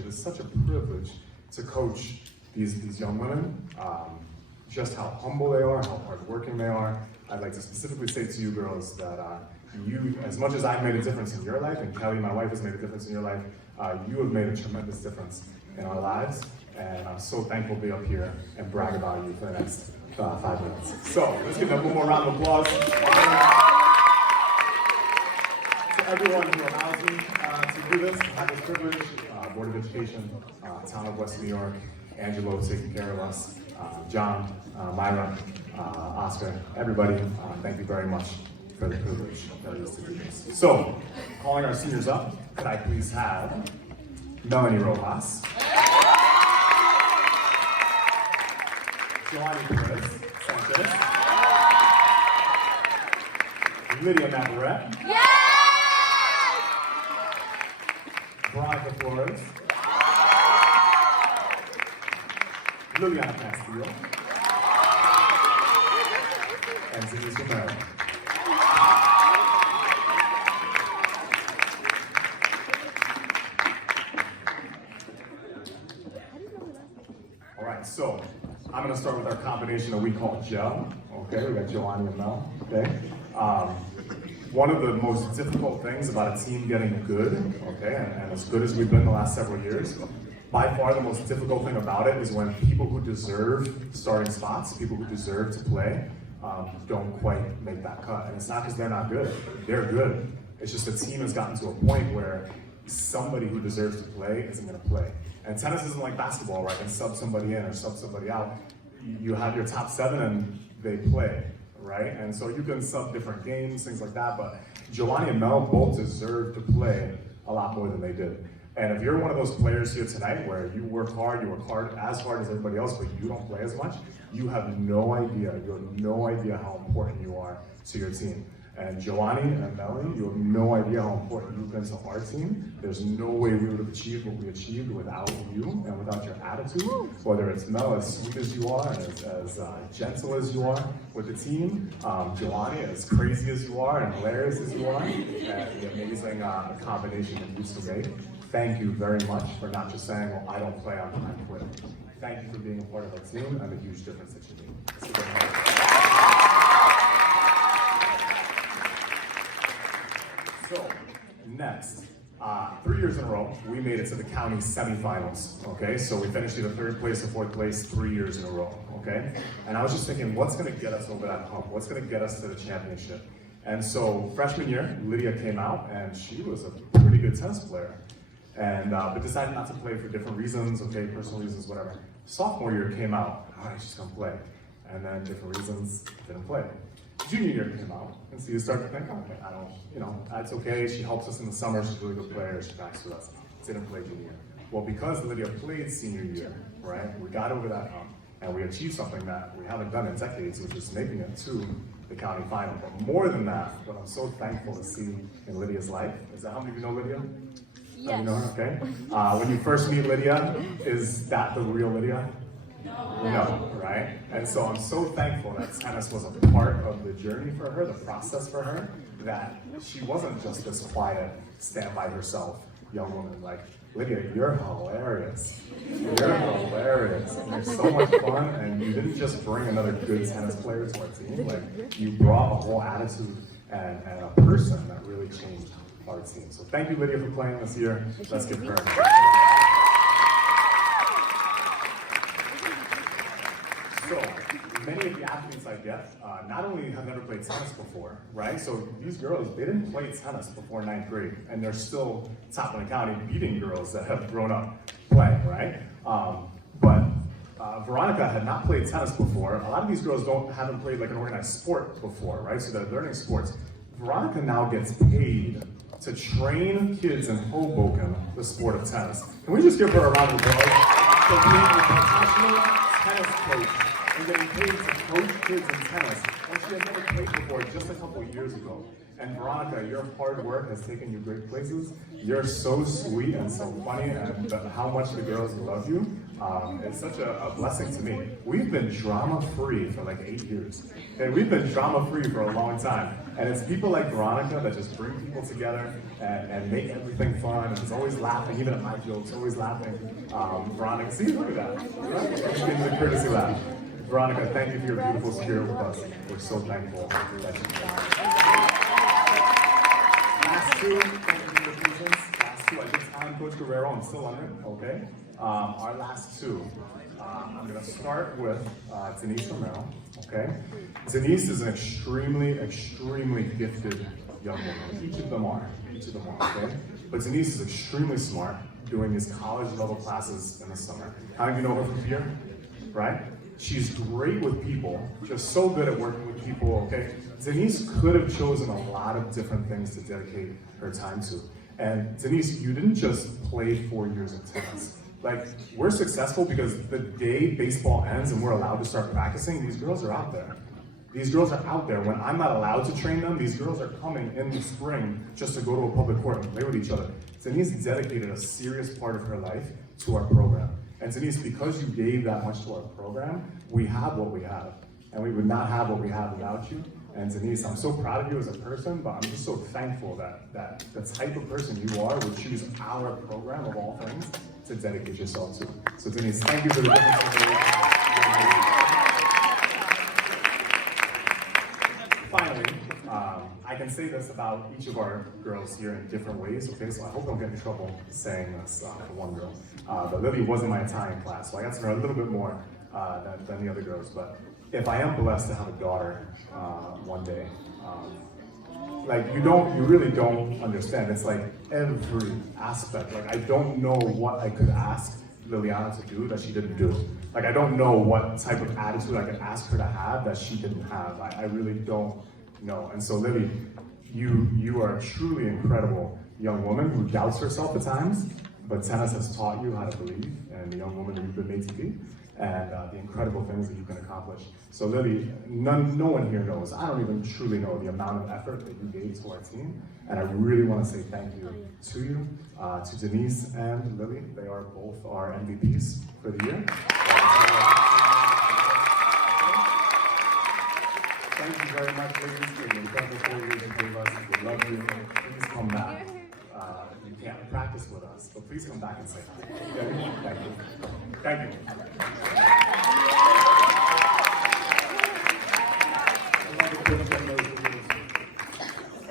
to coach these young women, just how humble they are, how hardworking they are. I'd like to specifically say to you girls that you, as much as I've made a difference in your life, and Kelly, my wife, has made a difference in your life, you have made a tremendous difference in our lives, and I'm so thankful to be up here and brag about you for the next 5 minutes. So, let's give them one more round of applause. To everyone who allows me to do this, to have this privilege, Board of Education, Town of West New York, Angelo taking care of us, John, Myra, Oscar, everybody, thank you very much for the privilege that it is to do this. So, calling our seniors up, could I please have Melanie Rojas, Joanny Perez Sanchez, Lydia Navarrete, Veronica Flores, Liliana Castillo, and Denise Romero. All right, so I'm gonna start with our combination that we call gel. Okay, we got Joanny and Mel. Okay, one of the most difficult things about a team getting good, okay, and as good as we've been the last several years, by far the most difficult thing about it is when people who deserve starting spots, people who deserve to play, don't quite make that cut. And it's not because they're not good, they're good. It's just the team has gotten to a point where somebody who deserves to play isn't gonna play. And tennis isn't like basketball, right? You can sub somebody in or sub somebody out. You have your top 7 and they play, right? And so you can sub different games, things like that, but Joanny and Mel both deserve to play a lot more than they did. And if you're one of those players here tonight where you work hard as hard as everybody else, but you don't play as much, you have no idea how important you are to your team. And Joanny and Melanie, you have no idea how important you've been to our team. There's no way we would have achieved what we achieved without you and without your attitude. Whether it's Mel, as sweet as you are, and as gentle as you are with the team, Joanny, as crazy as you are and hilarious as you are, and the amazing combination that you still make. Thank you very much for not just saying, well, I don't play, I'm quitting. Thank you for being a part of our team and the huge difference that you make. So, next, 3 years in a row, we made it to the county semifinals, okay? So we finished either 3rd place or 4th place 3 years in a row, okay? And I was just thinking, what's gonna get us over that hump? What's gonna get us to the championship? And so, freshman year, Lydia came out, and she was a pretty good tennis player. And, but decided not to play for different reasons, okay, personal reasons, whatever. Sophomore year came out, all right, she's gonna play. And then different reasons, didn't play. Junior year came out, and so you start to think, okay, I don't, that's okay, she helps us in the summer, she's a really good player, she backs with us. Didn't play junior year. Well, because Lydia played senior year, right, we got over that hump, and we achieved something that we haven't done in decades, which is making it to the county final. But more than that, what I'm so thankful to see in Lydia's life, is that how many of you know Lydia? Yes. You know her, okay? When you first meet Lydia, is that the real Lydia? No, right? And so I'm so thankful that tennis was a part of the journey for her, the process for her, that she wasn't just this quiet, stand by herself young woman. Like, Lydia, you're hilarious. You're hilarious. And you're so much fun, and you didn't just bring another good tennis player to our team, like, you brought a whole attitude and a person that really changed our team. So thank you, Lydia, for playing this year. Let's give her So, many of the athletes I get, not only have never played tennis before, right? So these girls, they didn't play tennis before 9th grade, and they're still top in the county beating girls that have grown up playing, right? But Veronica had not played tennis before. A lot of these girls haven't played like an organized sport before, right? So they're learning sports. Veronica now gets paid to train kids in Hoboken the sport of tennis. Can we just give her a round of applause for being a professional tennis coach and getting paid to coach kids in tennis when she had never played before just a couple of years ago? And Veronica, your hard work has taken you great places. You're so sweet and so funny, and how much the girls love you. It's such a blessing to me. We've been drama-free for like 8 years. And we've been drama-free for a long time. And it's people like Veronica that just bring people together and make everything fun. And it's always laughing, even at my jokes, always laughing. Veronica, see, look at that. Right? Give me the courtesy laugh. Veronica, thank you for your beautiful spirit with us. We're so thankful that you Last two, thank you for your patience. Last two, I just time Coach Guerrero, I'm still on it, okay? Our last two. I'm gonna start with Denise Romero, okay? Denise is an extremely gifted young woman. Each of them are, okay? But Denise is extremely smart, doing these college level classes in the summer. How do you know her from here, right? She's great with people, just so good at working with people, okay? Denise could have chosen a lot of different things to dedicate her time to. And Denise, you didn't just play 4 years of tennis. Like, we're successful because the day baseball ends and we're allowed to start practicing, these girls are out there. These girls are out there. When I'm not allowed to train them, these girls are coming in the spring just to go to a public court and play with each other. Denise dedicated a serious part of her life to our program. And Denise, because you gave that much to our program, we have what we have. And we would not have what we have without you. And Denise, I'm so proud of you as a person, but I'm just so thankful that the type of person you are would choose our program of all things to dedicate yourself to. So Denise, thank you for the difference. Finally, I can say this about each of our girls here in different ways, okay? So I hope I don't get in trouble saying this for one girl. But Lily was in my Italian class, so I got to know her a little bit more than the other girls. But if I am blessed to have a daughter one day, like you really don't understand. It's like every aspect. Like I don't know what I could ask Liliana to do that she didn't do. Like I don't know what type of attitude I could ask her to have that she didn't have. I really don't know. And so Lily, you are a truly incredible young woman who doubts herself at times, but tennis has taught you how to believe, and the young woman that you've been made to be, and the incredible things that you can accomplish. So Lily, no one here knows, I don't even truly know the amount of effort that you gave to our team, and I really want to say thank you to you, to Denise and Lily. They are both our MVPs for the year. Thank you very much, ladies, for the incredible 4 years you gave us. We love you. Please come back. You can't practice with us, but please come back and say hi. Thank you. Thank you.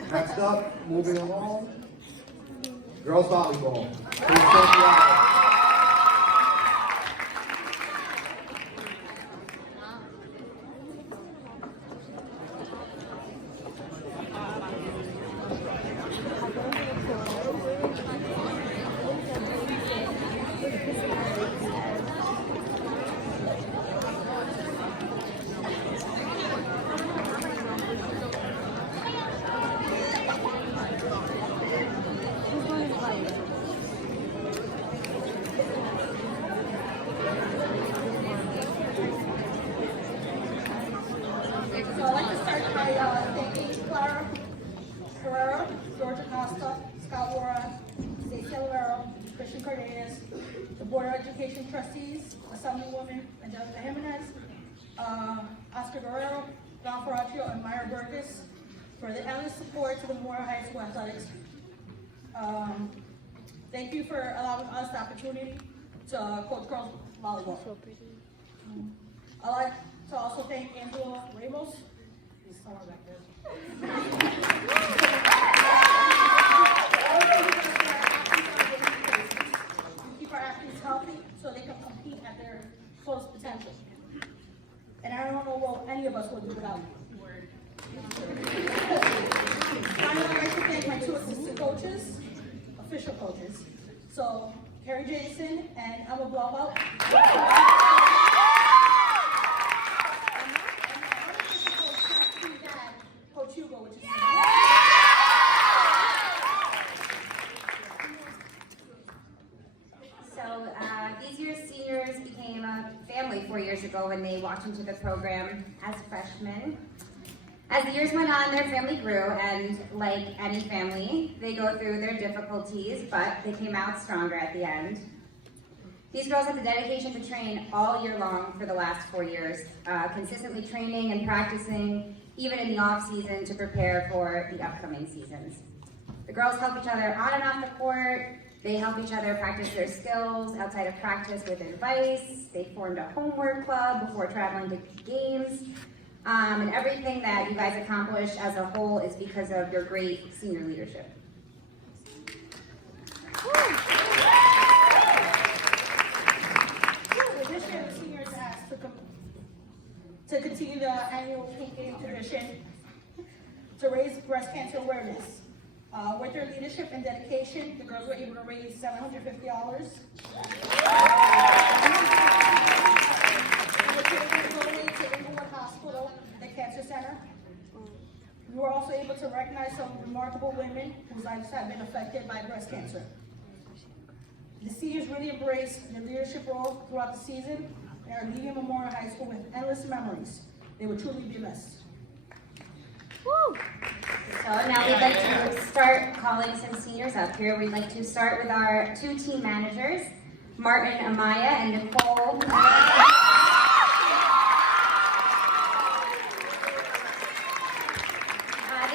Next up, moving along, girls volleyball. Please take the honor. So I'd like to start by thanking Clara Herrera, Georgia Costa, Scott Wara, Stacey Alvaro, Christian Cardenas, the Board of Education Trustees, Assemblywoman Angelica Jimenez, Oscar Guerrero, Val Ferraccio, and Myra Burgess for the endless support to the Memorial High School athletics. Thank you for allowing us the opportunity to coach girls volleyball. I'd like to also thank Angela Ramos. He's somewhere back there. Keep our athletes healthy so they can compete at their fullest potential. And I don't know what any of us would do without you. Finally, I'd like to thank my two assistant coaches, official coaches. So, Carrie Jason and Emma Blauwelt. Coach Hugo, which is So these year's seniors became a family 4 years ago when they walked into the program as freshmen. As the years went on, their family grew, and like any family, they go through their difficulties, but they came out stronger at the end. These girls have the dedication to train all year long for the last 4 years, consistently training and practicing, even in the off season, to prepare for the upcoming seasons. The girls help each other on and off the court. They help each other practice their skills outside of practice with advice. They formed a homework club before traveling to games. And everything that you guys accomplished as a whole is because of your great senior leadership. This year, the seniors asked to continue the annual Pink Game tradition to raise breast cancer awareness. With their leadership and dedication, the girls were able to raise $750. And the children donated to Inglewood Hospital, the Cancer Center. We were also able to recognize some remarkable women whose lives have been affected by breast cancer. The seniors really embraced their leadership role throughout the season and are leaving Memorial High School with endless memories. They will truly be missed. Woo. So now we'd like to start calling some seniors up here. We'd like to start with our 2 team managers, Martin Amaya and Nicole.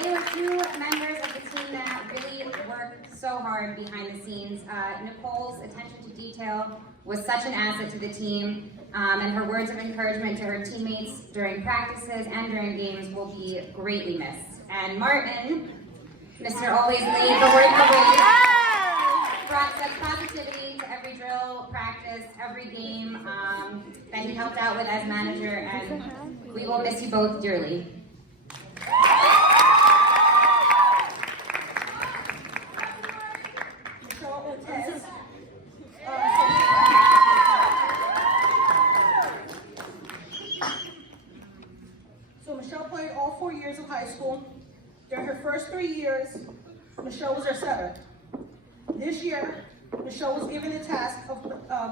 They were 2 members of the team that really worked so hard behind the scenes. Nicole's attention to detail was such an asset to the team, and her words of encouragement to her teammates during practices and during games will be greatly missed. And Martin, Mr. Always Late, the word for late, brought such positivity to every drill, practice, every game that he helped out with as manager, and we will miss you both dearly. So Michelle played all 4 years of high school. During her first 3 years, Michelle was our setter. This year, Michelle was given the task of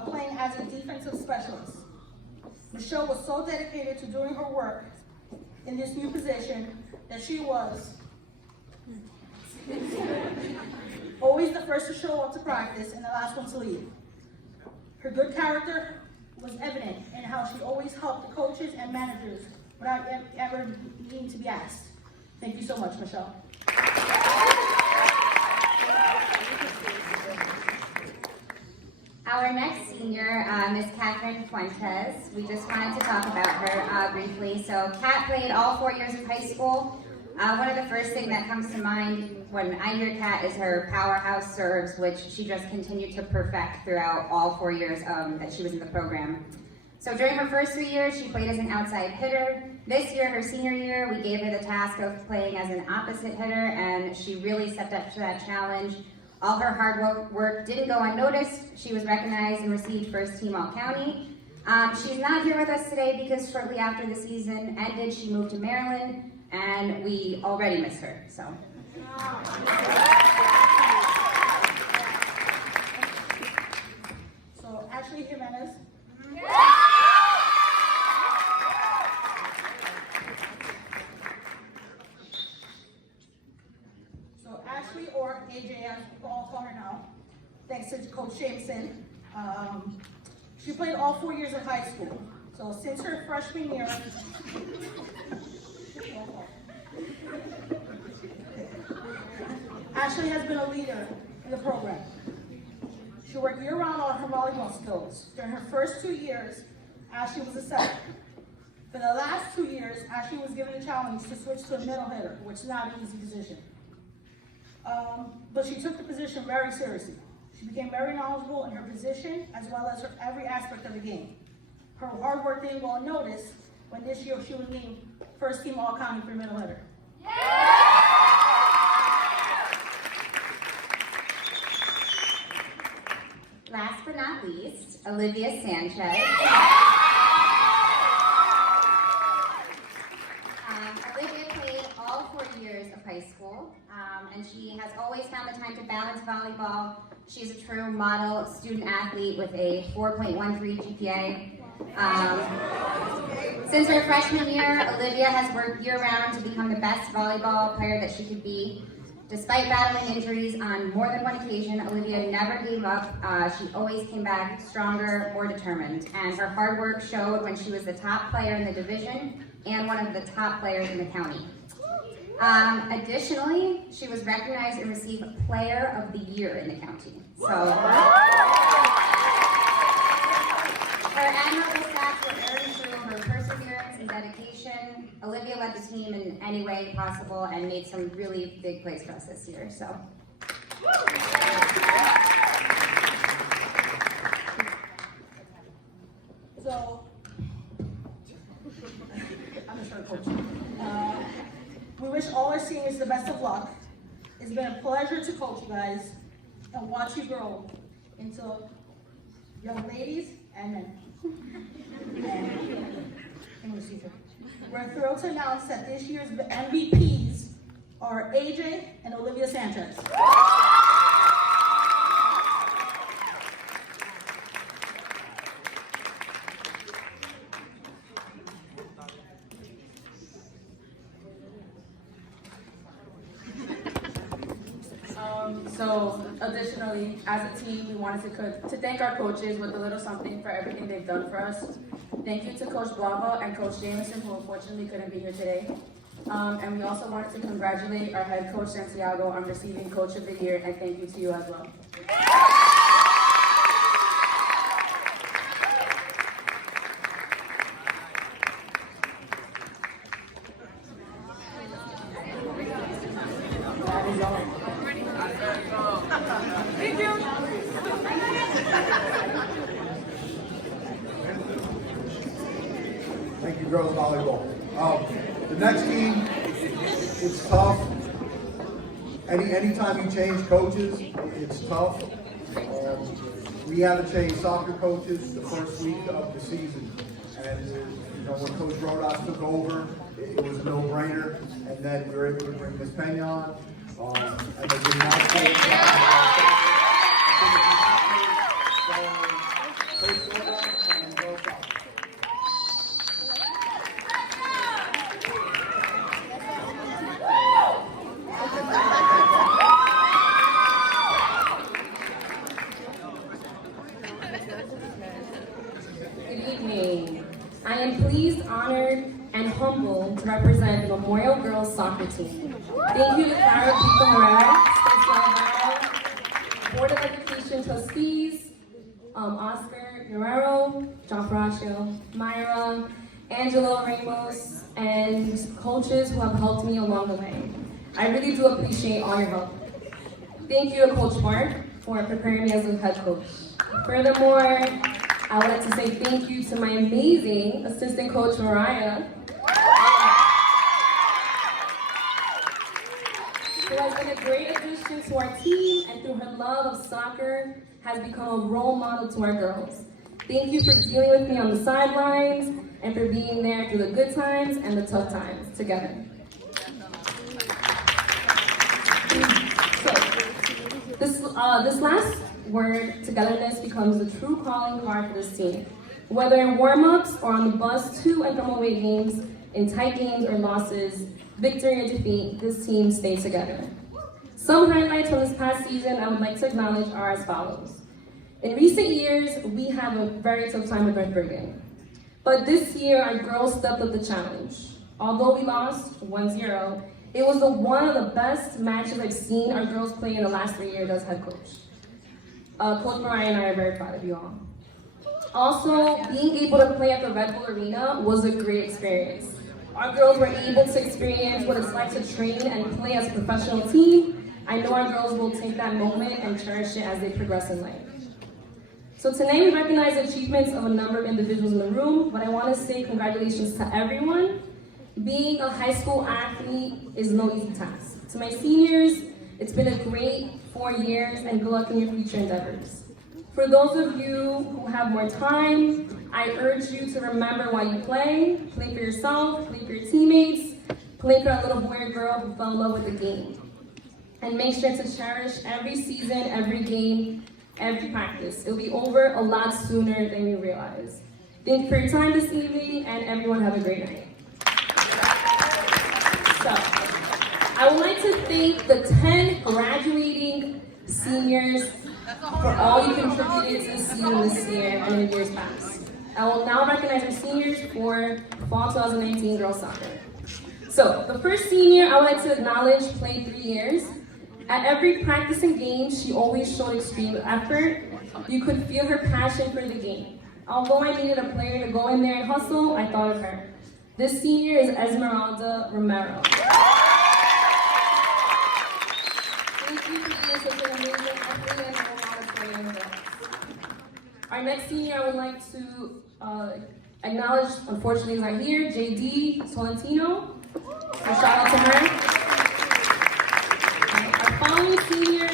playing as a defensive specialist. Michelle was so dedicated to doing her work in this new position that she was always the first to show up to practice and the last one to leave. Her good character was evident in how she always helped the coaches and managers without ever needing to be asked. Thank you so much, Michelle. Our next senior, Miss Catherine Fuentes, we just wanted to talk about her briefly. So Kat played all 4 years of high school. One of the first things that comes to mind when I hear Kat is her powerhouse serves, which she just continued to perfect throughout all 4 years that she was in the program. So during her first 3 years, she played as an outside hitter. This year, her senior year, we gave her the task of playing as an opposite hitter, and she really stepped up to that challenge. All her hard work didn't go unnoticed. She was recognized and received first team All-County. She's not here with us today because shortly after the season ended, she moved to Maryland, and we already miss her, so. So Ashley Jimenez. So Ashley, or AJ as we all call her now, thanks to Coach Jameson. She played all 4 years of high school. So since her freshman year, Ashley has been a leader in the program. She worked year-round on her volleyball skills. During her first 2 years, Ashley was a setter. For the last 2 years, Ashley was given the challenge to switch to a middle hitter, which is not an easy position. But she took the position very seriously. She became very knowledgeable in her position, as well as every aspect of the game. Her hard work didn't go unnoticed when this year she was named first team All-County for middle hitter. Last but not least, Olivia Sanchez. Olivia played all 4 years of high school, and she has always found the time to balance volleyball. She's a true model student athlete with a 4.13 GPA. Since her freshman year, Olivia has worked year-round to become the best volleyball player that she could be. Despite battling injuries on more than one occasion, Olivia never gave up. She always came back stronger, more determined, and her hard work showed when she was the top player in the division and one of the top players in the county. Additionally, she was recognized and received Player of the Year in the county. So, her admirable stats were earned through her perseverance and dedication. Olivia led the team in any way possible and made some really big plays for us this year. So. So, I'm just gonna coach. We wish all our seniors the best of luck. It's been a pleasure to coach you guys and watch you grow into young ladies and men. We're thrilled to announce that this year's MVPs are AJ and Olivia Sanchez. So additionally, as a team, we wanted to thank our coaches with a little something for everything they've done for us. Thank you to Coach Blava and Coach Jameson, who unfortunately couldn't be here today. And we also wanted to congratulate our head coach, Santiago, on receiving Coach of the Year, and thank you to you as well. That is all. Thank you. Thank you, girls volleyball. The next team, it's tough. Anytime you change coaches, it's tough. We had to change soccer coaches the first week of the season. And when Coach Rodas took over, it was a no-brainer. And then we were able to bring Ms. Pena on. And they did not stay in Good evening. I am pleased, honored, and humbled to represent the Memorial Girls Soccer Team. Thank you to Clara Pico Herrera, Stacy Alvaro, Board of Education Trustees, Oscar Guerrero, John Ferraccio, Myra, Angelo Ramos, and coaches who have helped me along the way. I really do appreciate all your help. Thank you to Coach Mark for preparing me as a head coach. Furthermore, I would like to say thank you to my amazing assistant coach, Mariah, who has been a great addition to our team and through her love of soccer has become a role model to our girls. Thank you for dealing with me on the sidelines and for being there through the good times and the tough times together. So, this last word, togetherness, becomes the true calling card for this team. Whether in warm-ups or on the bus to and from away games, in tight games or losses, victory or defeat, this team stays together. Some highlights from this past season I would like to acknowledge are as follows. In recent years, we have a very tough time with North Bergen. But this year, our girls stepped up the challenge. Although we lost 1-0, it was one of the best matches I've seen our girls play in the last 3 years as head coach. Coach Mariah and I are very proud of you all. Also, being able to play at the Red Bull Arena was a great experience. Our girls were able to experience what it's like to train and play as a professional team. I know our girls will take that moment and cherish it as they progress in life. So tonight we recognize the achievements of a number of individuals in the room, but I want to say congratulations to everyone. Being a high school athlete is no easy task. To my seniors, it's been a great 4 years and good luck in your future endeavors. For those of you who have more time, I urge you to remember why you play. Play for yourself, play for your teammates, play for that little boy or girl who fell in love with the game. And make sure to cherish every season, every game, every practice. It'll be over a lot sooner than you realize. Thank you for your time this evening, and everyone have a great night. So, I I would like to thank the 10 graduating seniors for all you contributed to the season this year and in years past. I will now recognize our seniors for Fall 2019 Girls Soccer. So, the first senior I would like to acknowledge played 3 years. At every practice and game, she always showed extreme effort. You could feel her passion for the game. Although I needed a player to go in there and hustle, I thought of her. This senior is Esmeralda Romero. Thank you for being such an amazing athlete and role model for young girls. Our next senior I would like to acknowledge, unfortunately is not here, JD Tolentino. So shout out to her. Our following senior,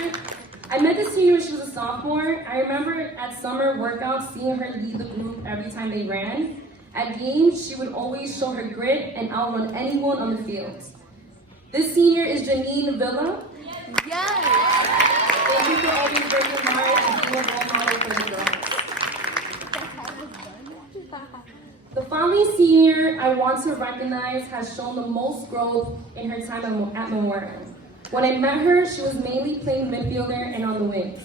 I met this senior when she was a sophomore. I remember at summer workouts seeing her lead the group every time they ran. At games, she would always show her grit and outrun anyone on the field. This senior is Janine Villa. Yes! Thank you for always working hard and being a role model for the girls. The following senior I want to recognize has shown the most growth in her time at Memorial. When I met her, she was mainly playing midfielder and on the wings.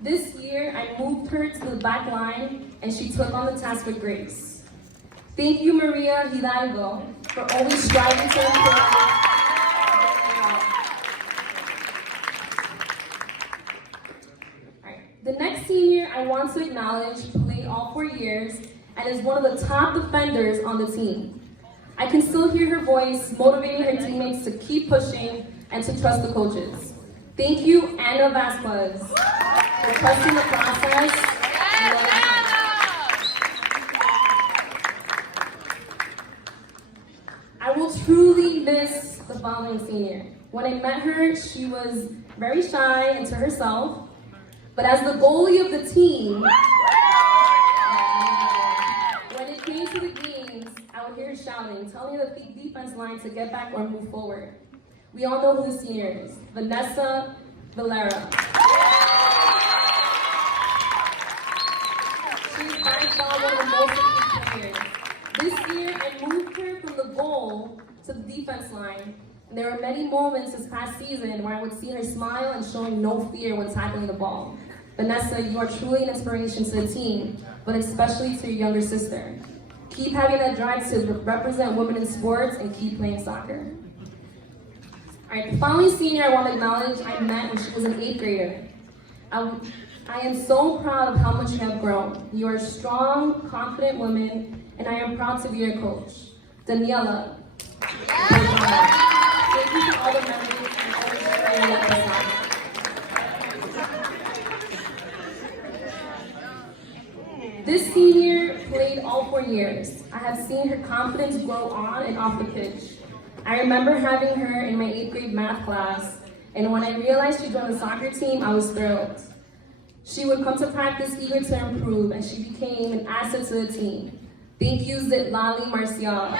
This year, I moved her to the back line and she took on the task with grace. Thank you, Maria Hidalgo, for always striving to improve. The next senior I want to acknowledge played all 4 years and is one of the top defenders on the team. I can still hear her voice motivating her teammates to keep pushing and to trust the coaches. Thank you, Anna Vasquez, for trusting the process. I will truly miss the following senior. When I met her, she was very shy and to herself, but as the goalie of the team, when it came to the games, I would hear her shouting, telling the defense line to get back or move forward. We all know who the senior is, Vanessa Valera. She's by far one of the most elite players. This year, I moved her from the goal to the defense line. And there were many moments this past season where I would see her smile and showing no fear when tackling the ball. Vanessa, you are truly an inspiration to the team, but especially to your younger sister. Keep having that drive to represent women in sports and keep playing soccer. All right, the following senior I want to acknowledge I met when she was an 8th grader. I am so proud of how much you have grown. You are a strong, confident woman, and I am proud to be your coach. Daniela. Thank you for all the memories and always sharing with us. This senior played all 4 years. I have seen her confidence grow on and off the pitch. I remember having her in my 8th grade math class, and when I realized she joined the soccer team, I was thrilled. She would come to practice eager to improve, and she became an asset to the team. Thank you, Zitlali Marcial.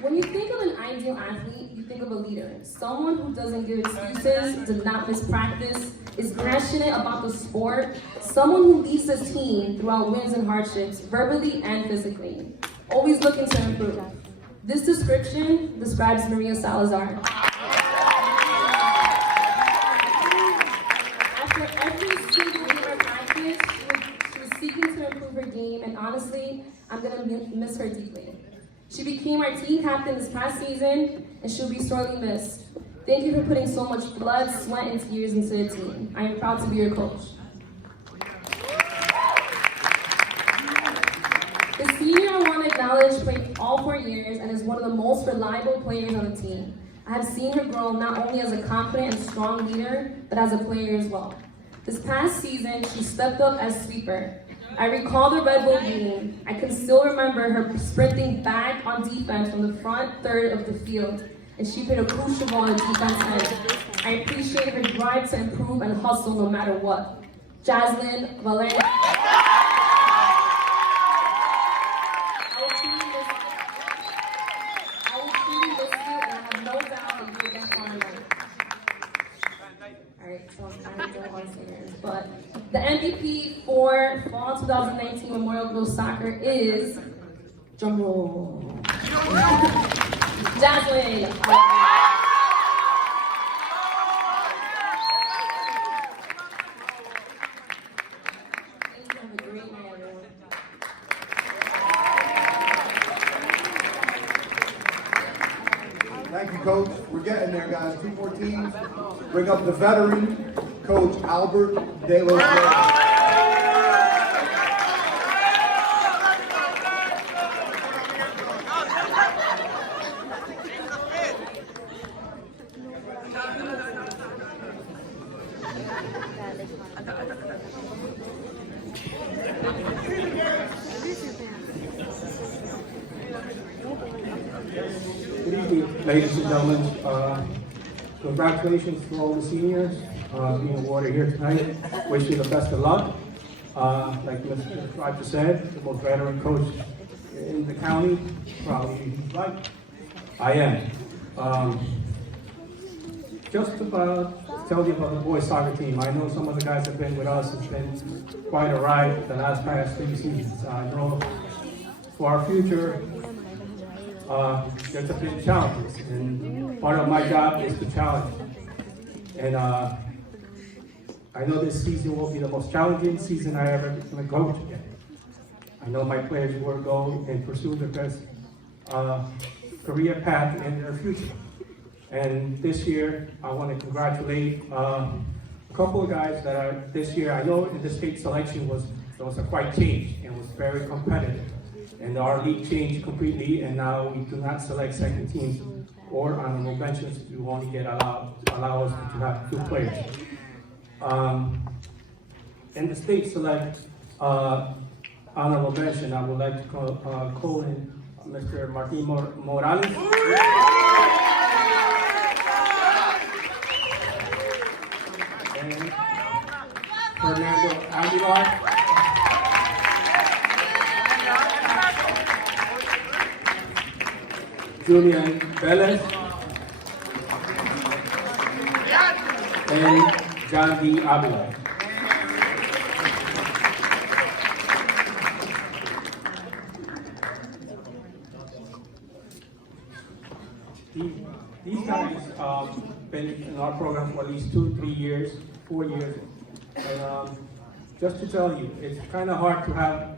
When you think of an ideal athlete, you think of a leader. Someone who doesn't give excuses, does not miss practice, is passionate about the sport, someone who leads his team throughout wins and hardships, verbally and physically, always looking to improve. This description describes Maria Salazar. After every single game of practice, she was seeking to improve her game, and honestly, I'm gonna miss her deeply. She became our team captain this past season, and she'll be sorely missed. Thank you for putting so much blood, sweat, and tears into the team. I am proud to be your coach. The senior I want to acknowledge played all 4 years and is one of the most reliable players on the team. I have seen her grow not only as a confident and strong leader, but as a player as well. This past season, she stepped up as sweeper. I recall the Red Bull game. I can still remember her sprinting back on defense from the front third of the field, and she played a crucial role on the defense end. I appreciate her drive to improve and hustle no matter what. Jaslyn Valera. I will truly miss you, and I have no doubt that you will get far in life. Alright, so I don't want to say this, but the MVP for Fall All 2019 Memorial Girls Soccer is, drum roll, Jaslyn. Have a great night, everyone. Thank you, Coach. We're getting there, guys. 2 more teams. Bring up the veteran, Coach Albert De Los Reyes. Good evening, ladies and gentlemen. Congratulations to all the seniors being awarded here tonight. Wish you the best of luck. Like Mr. Striper said, the most veteran coach in the county, probably he's right. I am. Just about tell you about the boys soccer team. I know some of the guys have been with us. It's been quite a ride the past 3 seasons. I know for our future, there's a big challenge, and part of my job is to challenge. And I know this season will be the most challenging season I ever going to coach again. I know my players will go and pursue their best career path in their future. And this year, I want to congratulate a couple of guys that are this year. I know in the state selection there was a quite change and was very competitive. And our league changed completely, and now we do not select second teams or honorable mentions. You only get allow us to have 2 players. In the state select honorable mention, I would like to call in Mr. Martin Morales. And Fernando Aguilar. Julian Velez, and John D. Avila. These guys been in our program for at least 2, 3 years, 4 years. And just to tell you, it's kind of hard to have.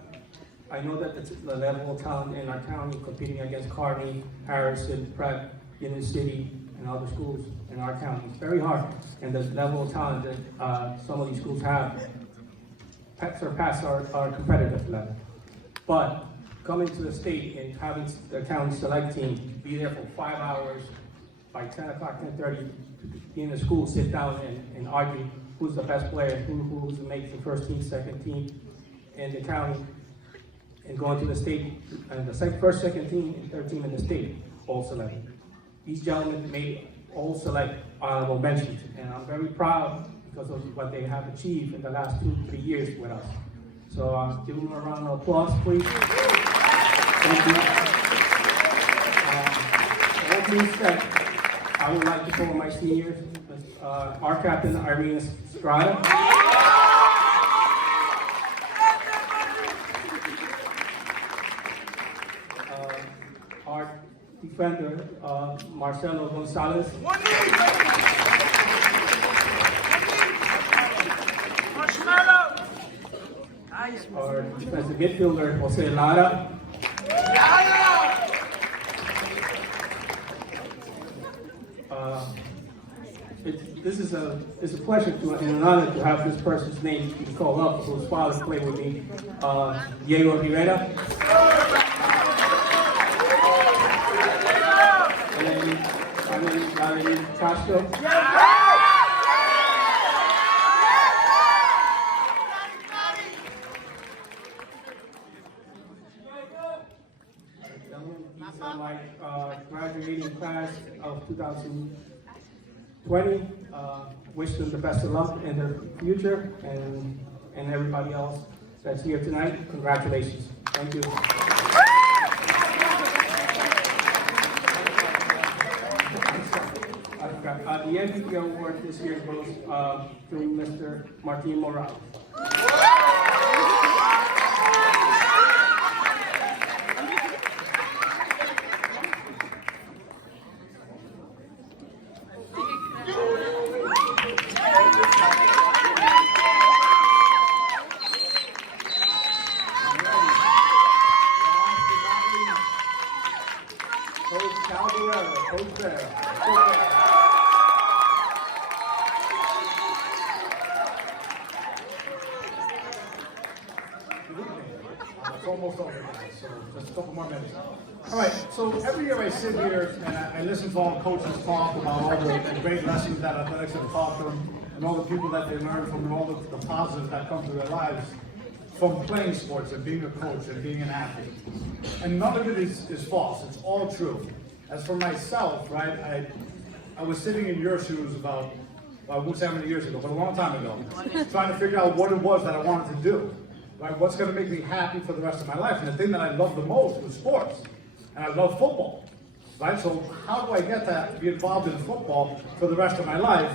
I know that the level of talent in our county competing against Kearney, Harrison, Pratt, Union City, and other schools in our county. It's very hard. And the level of talent that some of these schools have surpass our competitive level. But coming to the state and having the county select team be there for 5 hours, by 10 o'clock, 10:30, be in the school, sit down and argue who's the best player, who's makes the first team, second team in the county, and going to the state, and the first, second team, and third team in the state, all selected. These gentlemen made all select honorable mentions, and I'm very proud because of what they have achieved in the last 2, 3 years with us. So give them a round of applause, please. Thank you. All being said, I would like to call my seniors, our captain, Irene Estrada. Our defender, Marcelo Gonzalez. Our defensive midfielder, Jose Lara. It's a pleasure and an honor to have this person's name to call up, whose father played with me, Diego Rivera. And Valerie Castro. These are my graduating class of 2020. Wish them the best of luck in their future, and everybody else that's here tonight. Congratulations. Thank you. The MVP award this year goes to Mr. Martin Morales. Coach Bear. It's almost over, guys, so just a couple more minutes. All right, so every year I sit here and I listen to all the coaches talk about all the great lessons that athletics have taught them and all the people that they learn from and all the positives that come to their lives from playing sports and being a coach and being an athlete. And none of it is false, it's all true. As for myself, right, I was sitting in your shoes about, I won't say how many years ago, but a long time ago, trying to figure out what it was that I wanted to do. Right, what's going to make me happy for the rest of my life? And the thing that I love the most was sports. And I love football. Right? So how do I get that to be involved in football for the rest of my life?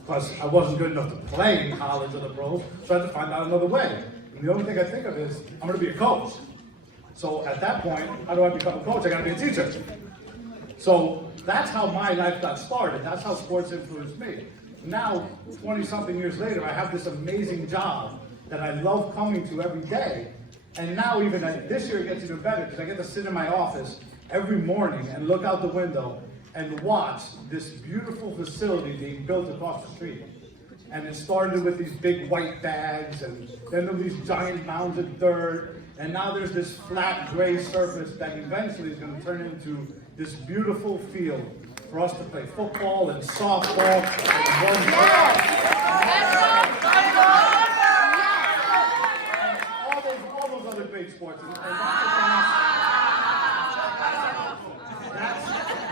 Because I wasn't good enough to play in college or the pros, so I had to find out another way. And the only thing I think of is, I'm going to be a coach. So at that point, how do I become a coach? I got to be a teacher. So that's how my life got started. That's how sports influenced me. Now, 20-something years later, I have this amazing job that I love coming to every day. And now even this year it gets even better because I get to sit in my office every morning and look out the window and watch this beautiful facility being built across the street. And it started with these big white bags, and then there were these giant mounds of dirt, and now there's this flat gray surface that eventually is going to turn into this beautiful field for us to play football and softball and all those other great sports. And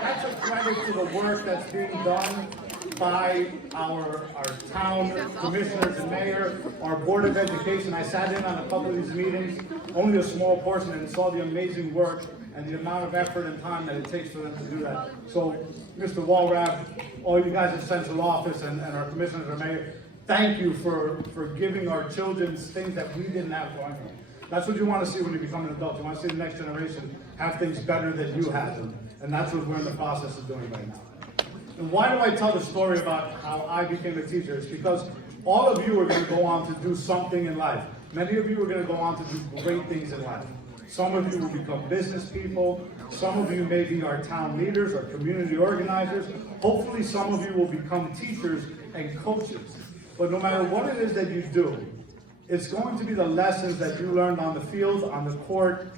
that's a credit to the work that's being done by our town commissioners and mayor, our board of education. I sat in on a couple of these meetings, only a small portion, and saw the amazing work and the amount of effort and time that it takes for them to do that. So, Mr. Walrath, all you guys at central office and our commissioners and mayor, thank you for giving our children things that we didn't have growing up. That's what you want to see when you become an adult. You want to see the next generation have things better than you had them. And that's what we're in the process of doing right now. And why do I tell the story about how I became a teacher? It's because all of you are going to go on to do something in life. Many of you are going to go on to do great things in life. Some of you will become business people. Some of you may be our town leaders or community organizers. Hopefully some of you will become teachers and coaches. But no matter what it is that you do, it's going to be the lessons that you learned on the field, on the court,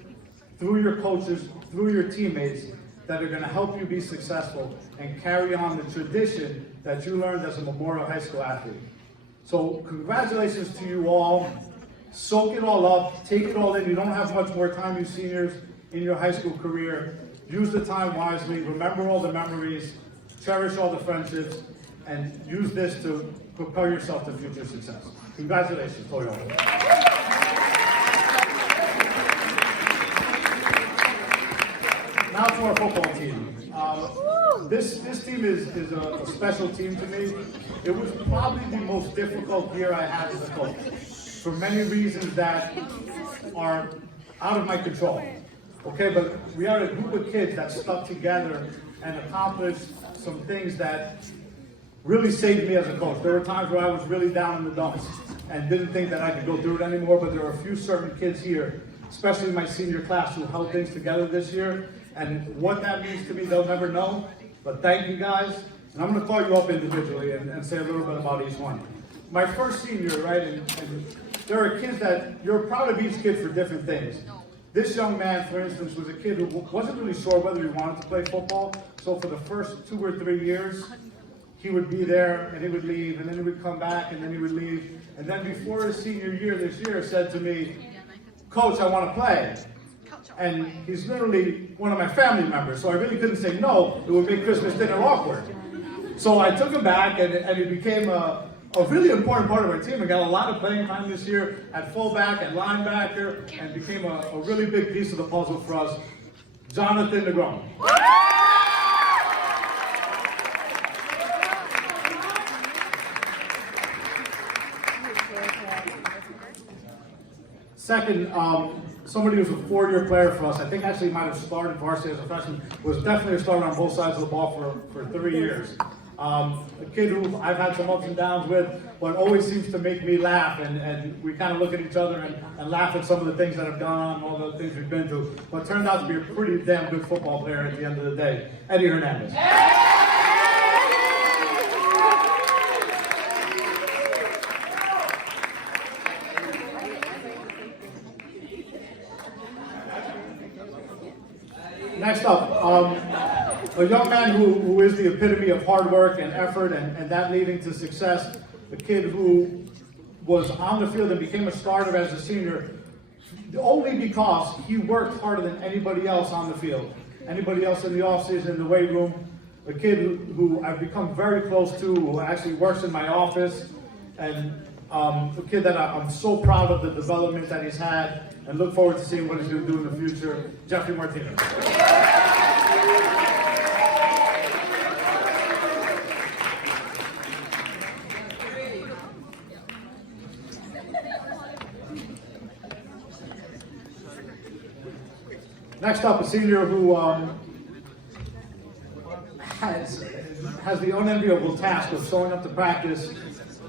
through your coaches, through your teammates, that are going to help you be successful and carry on the tradition that you learned as a Memorial High School athlete. So congratulations to you all. Soak it all up, take it all in. You don't have much more time, you seniors, in your high school career. Use the time wisely, remember all the memories, cherish all the friendships, and use this to propel yourself to future success. Congratulations, Toyota. Now to our football team. This team is a special team to me. It was probably the most difficult year I had as a coach, for many reasons that are out of my control. Okay, but we are a group of kids that stuck together and accomplished some things that really saved me as a coach. There were times where I was really down in the dumps and didn't think that I could go through it anymore, but there are a few certain kids here, especially my senior class, who held things together this year. And what that means to me, they'll never know. But thank you guys. And I'm going to call you up individually and say a little bit about each one. My first senior, right, and there are kids that, you're proud of each kid for different things. This young man, for instance, was a kid who wasn't really sure whether he wanted to play football. So for the first 2 or 3 years, he would be there and he would leave, and then he would come back and then he would leave. And then before his senior year this year, said to me, "Coach, I want to play." And he's literally one of my family members, so I really couldn't say no. It would make Christmas dinner awkward. So I took him back, and he became a really important part of our team. We got a lot of playing time this year at fullback and linebacker, and became a really big piece of the puzzle for us. Jonathan Negron. Second, somebody who's a 4-year player for us, I think actually might have started varsity as a freshman, was definitely a starter on both sides of the ball for 3 years. A kid who I've had some ups and downs with, but always seems to make me laugh, and we kind of look at each other and laugh at some of the things that have gone on, all the things we've been through. But turned out to be a pretty damn good football player at the end of the day, Eddie Hernandez. Next up, a young man who is the epitome of hard work and effort and that leading to success. A kid who was on the field and became a starter as a senior only because he worked harder than anybody else on the field. Anybody else in the offseason, in the weight room. A kid who I've become very close to, who actually works in my office. And a kid that I'm so proud of the development that he's had and look forward to seeing what he's going to do in the future. Jeffrey Martinez. Next up, a senior who has the unenviable task of showing up to practice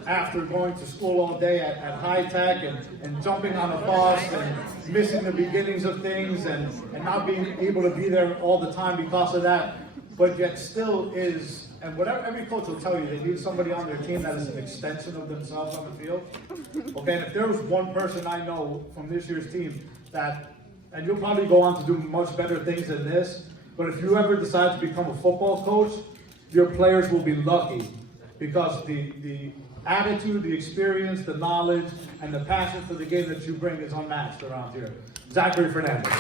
after going to school all day at high tech and jumping on a bus and missing the beginnings of things and not being able to be there all the time because of that, but yet still is, and whatever every coach will tell you, they need somebody on their team that is an extension of themselves on the field. Okay, and if there was one person I know from this year's team that, and you'll probably go on to do much better things than this, but if you ever decide to become a football coach, your players will be lucky because the attitude, the experience, the knowledge, and the passion for the game that you bring is unmatched around here. Zachary Fernandez.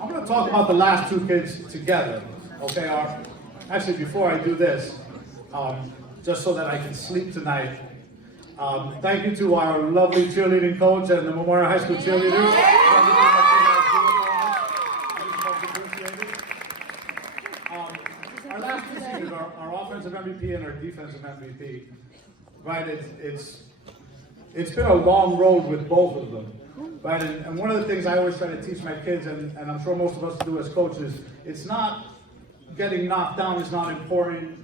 I'm going to talk about the last two kids together. Okay, actually before I do this, just so that I can sleep tonight. Thank you to our lovely cheerleading coach and the Memorial High School cheerleaders. Our last two seasons, our offensive MVP and our defensive MVP, right? It's been a long road with both of them, right? And one of the things I always try to teach my kids, and I'm sure most of us do as coaches, it's not getting knocked down is not important.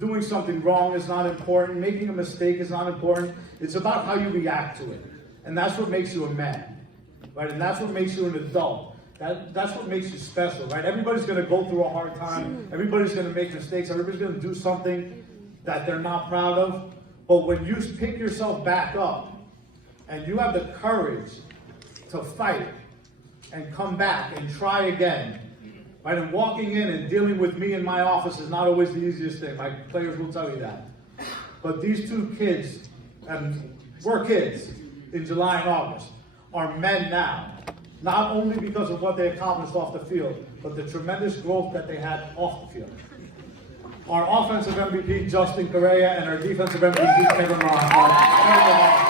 Doing something wrong is not important. Making a mistake is not important. It's about how you react to it. And that's what makes you a man, right? And that's what makes you an adult. That's what makes you special, right? Everybody's going to go through a hard time. Everybody's going to make mistakes. Everybody's going to do something that they're not proud of. But when you pick yourself back up and you have the courage to fight and come back and try again, right, and walking in and dealing with me in my office is not always the easiest thing. My players will tell you that. But these two kids, and were kids in July and August, are men now. Not only because of what they accomplished off the field, but the tremendous growth that they had off the field. Our offensive MVP, Justin Correa, and our defensive MVP, Kevin Ross.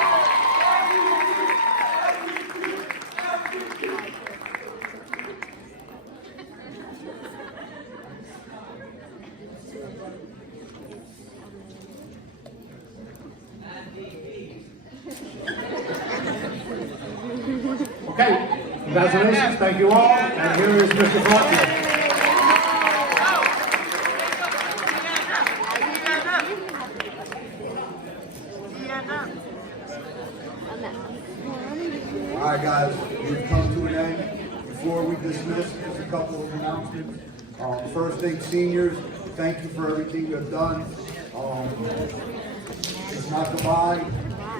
Okay, congratulations, thank you all, and here is Mr. Broughton. All right, guys, we've come to an end. Before we dismiss, just a couple of announcements. First thing, seniors, thank you for everything you have done. It's not goodbye,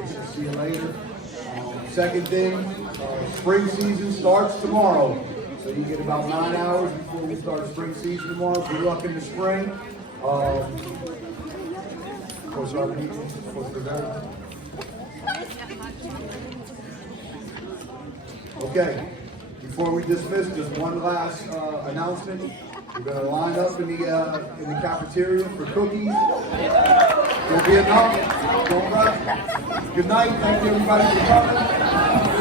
it's see you later. Second thing, spring season starts tomorrow. So you get about 9 hours before we start spring season tomorrow. Good luck in the spring. Of course, our meetings, of course, we're there. Okay, before we dismiss, just one last announcement. We're going to line up in the cafeteria for cookies. There'll be enough. Don't rush. Good night. Thank you, everybody, for coming.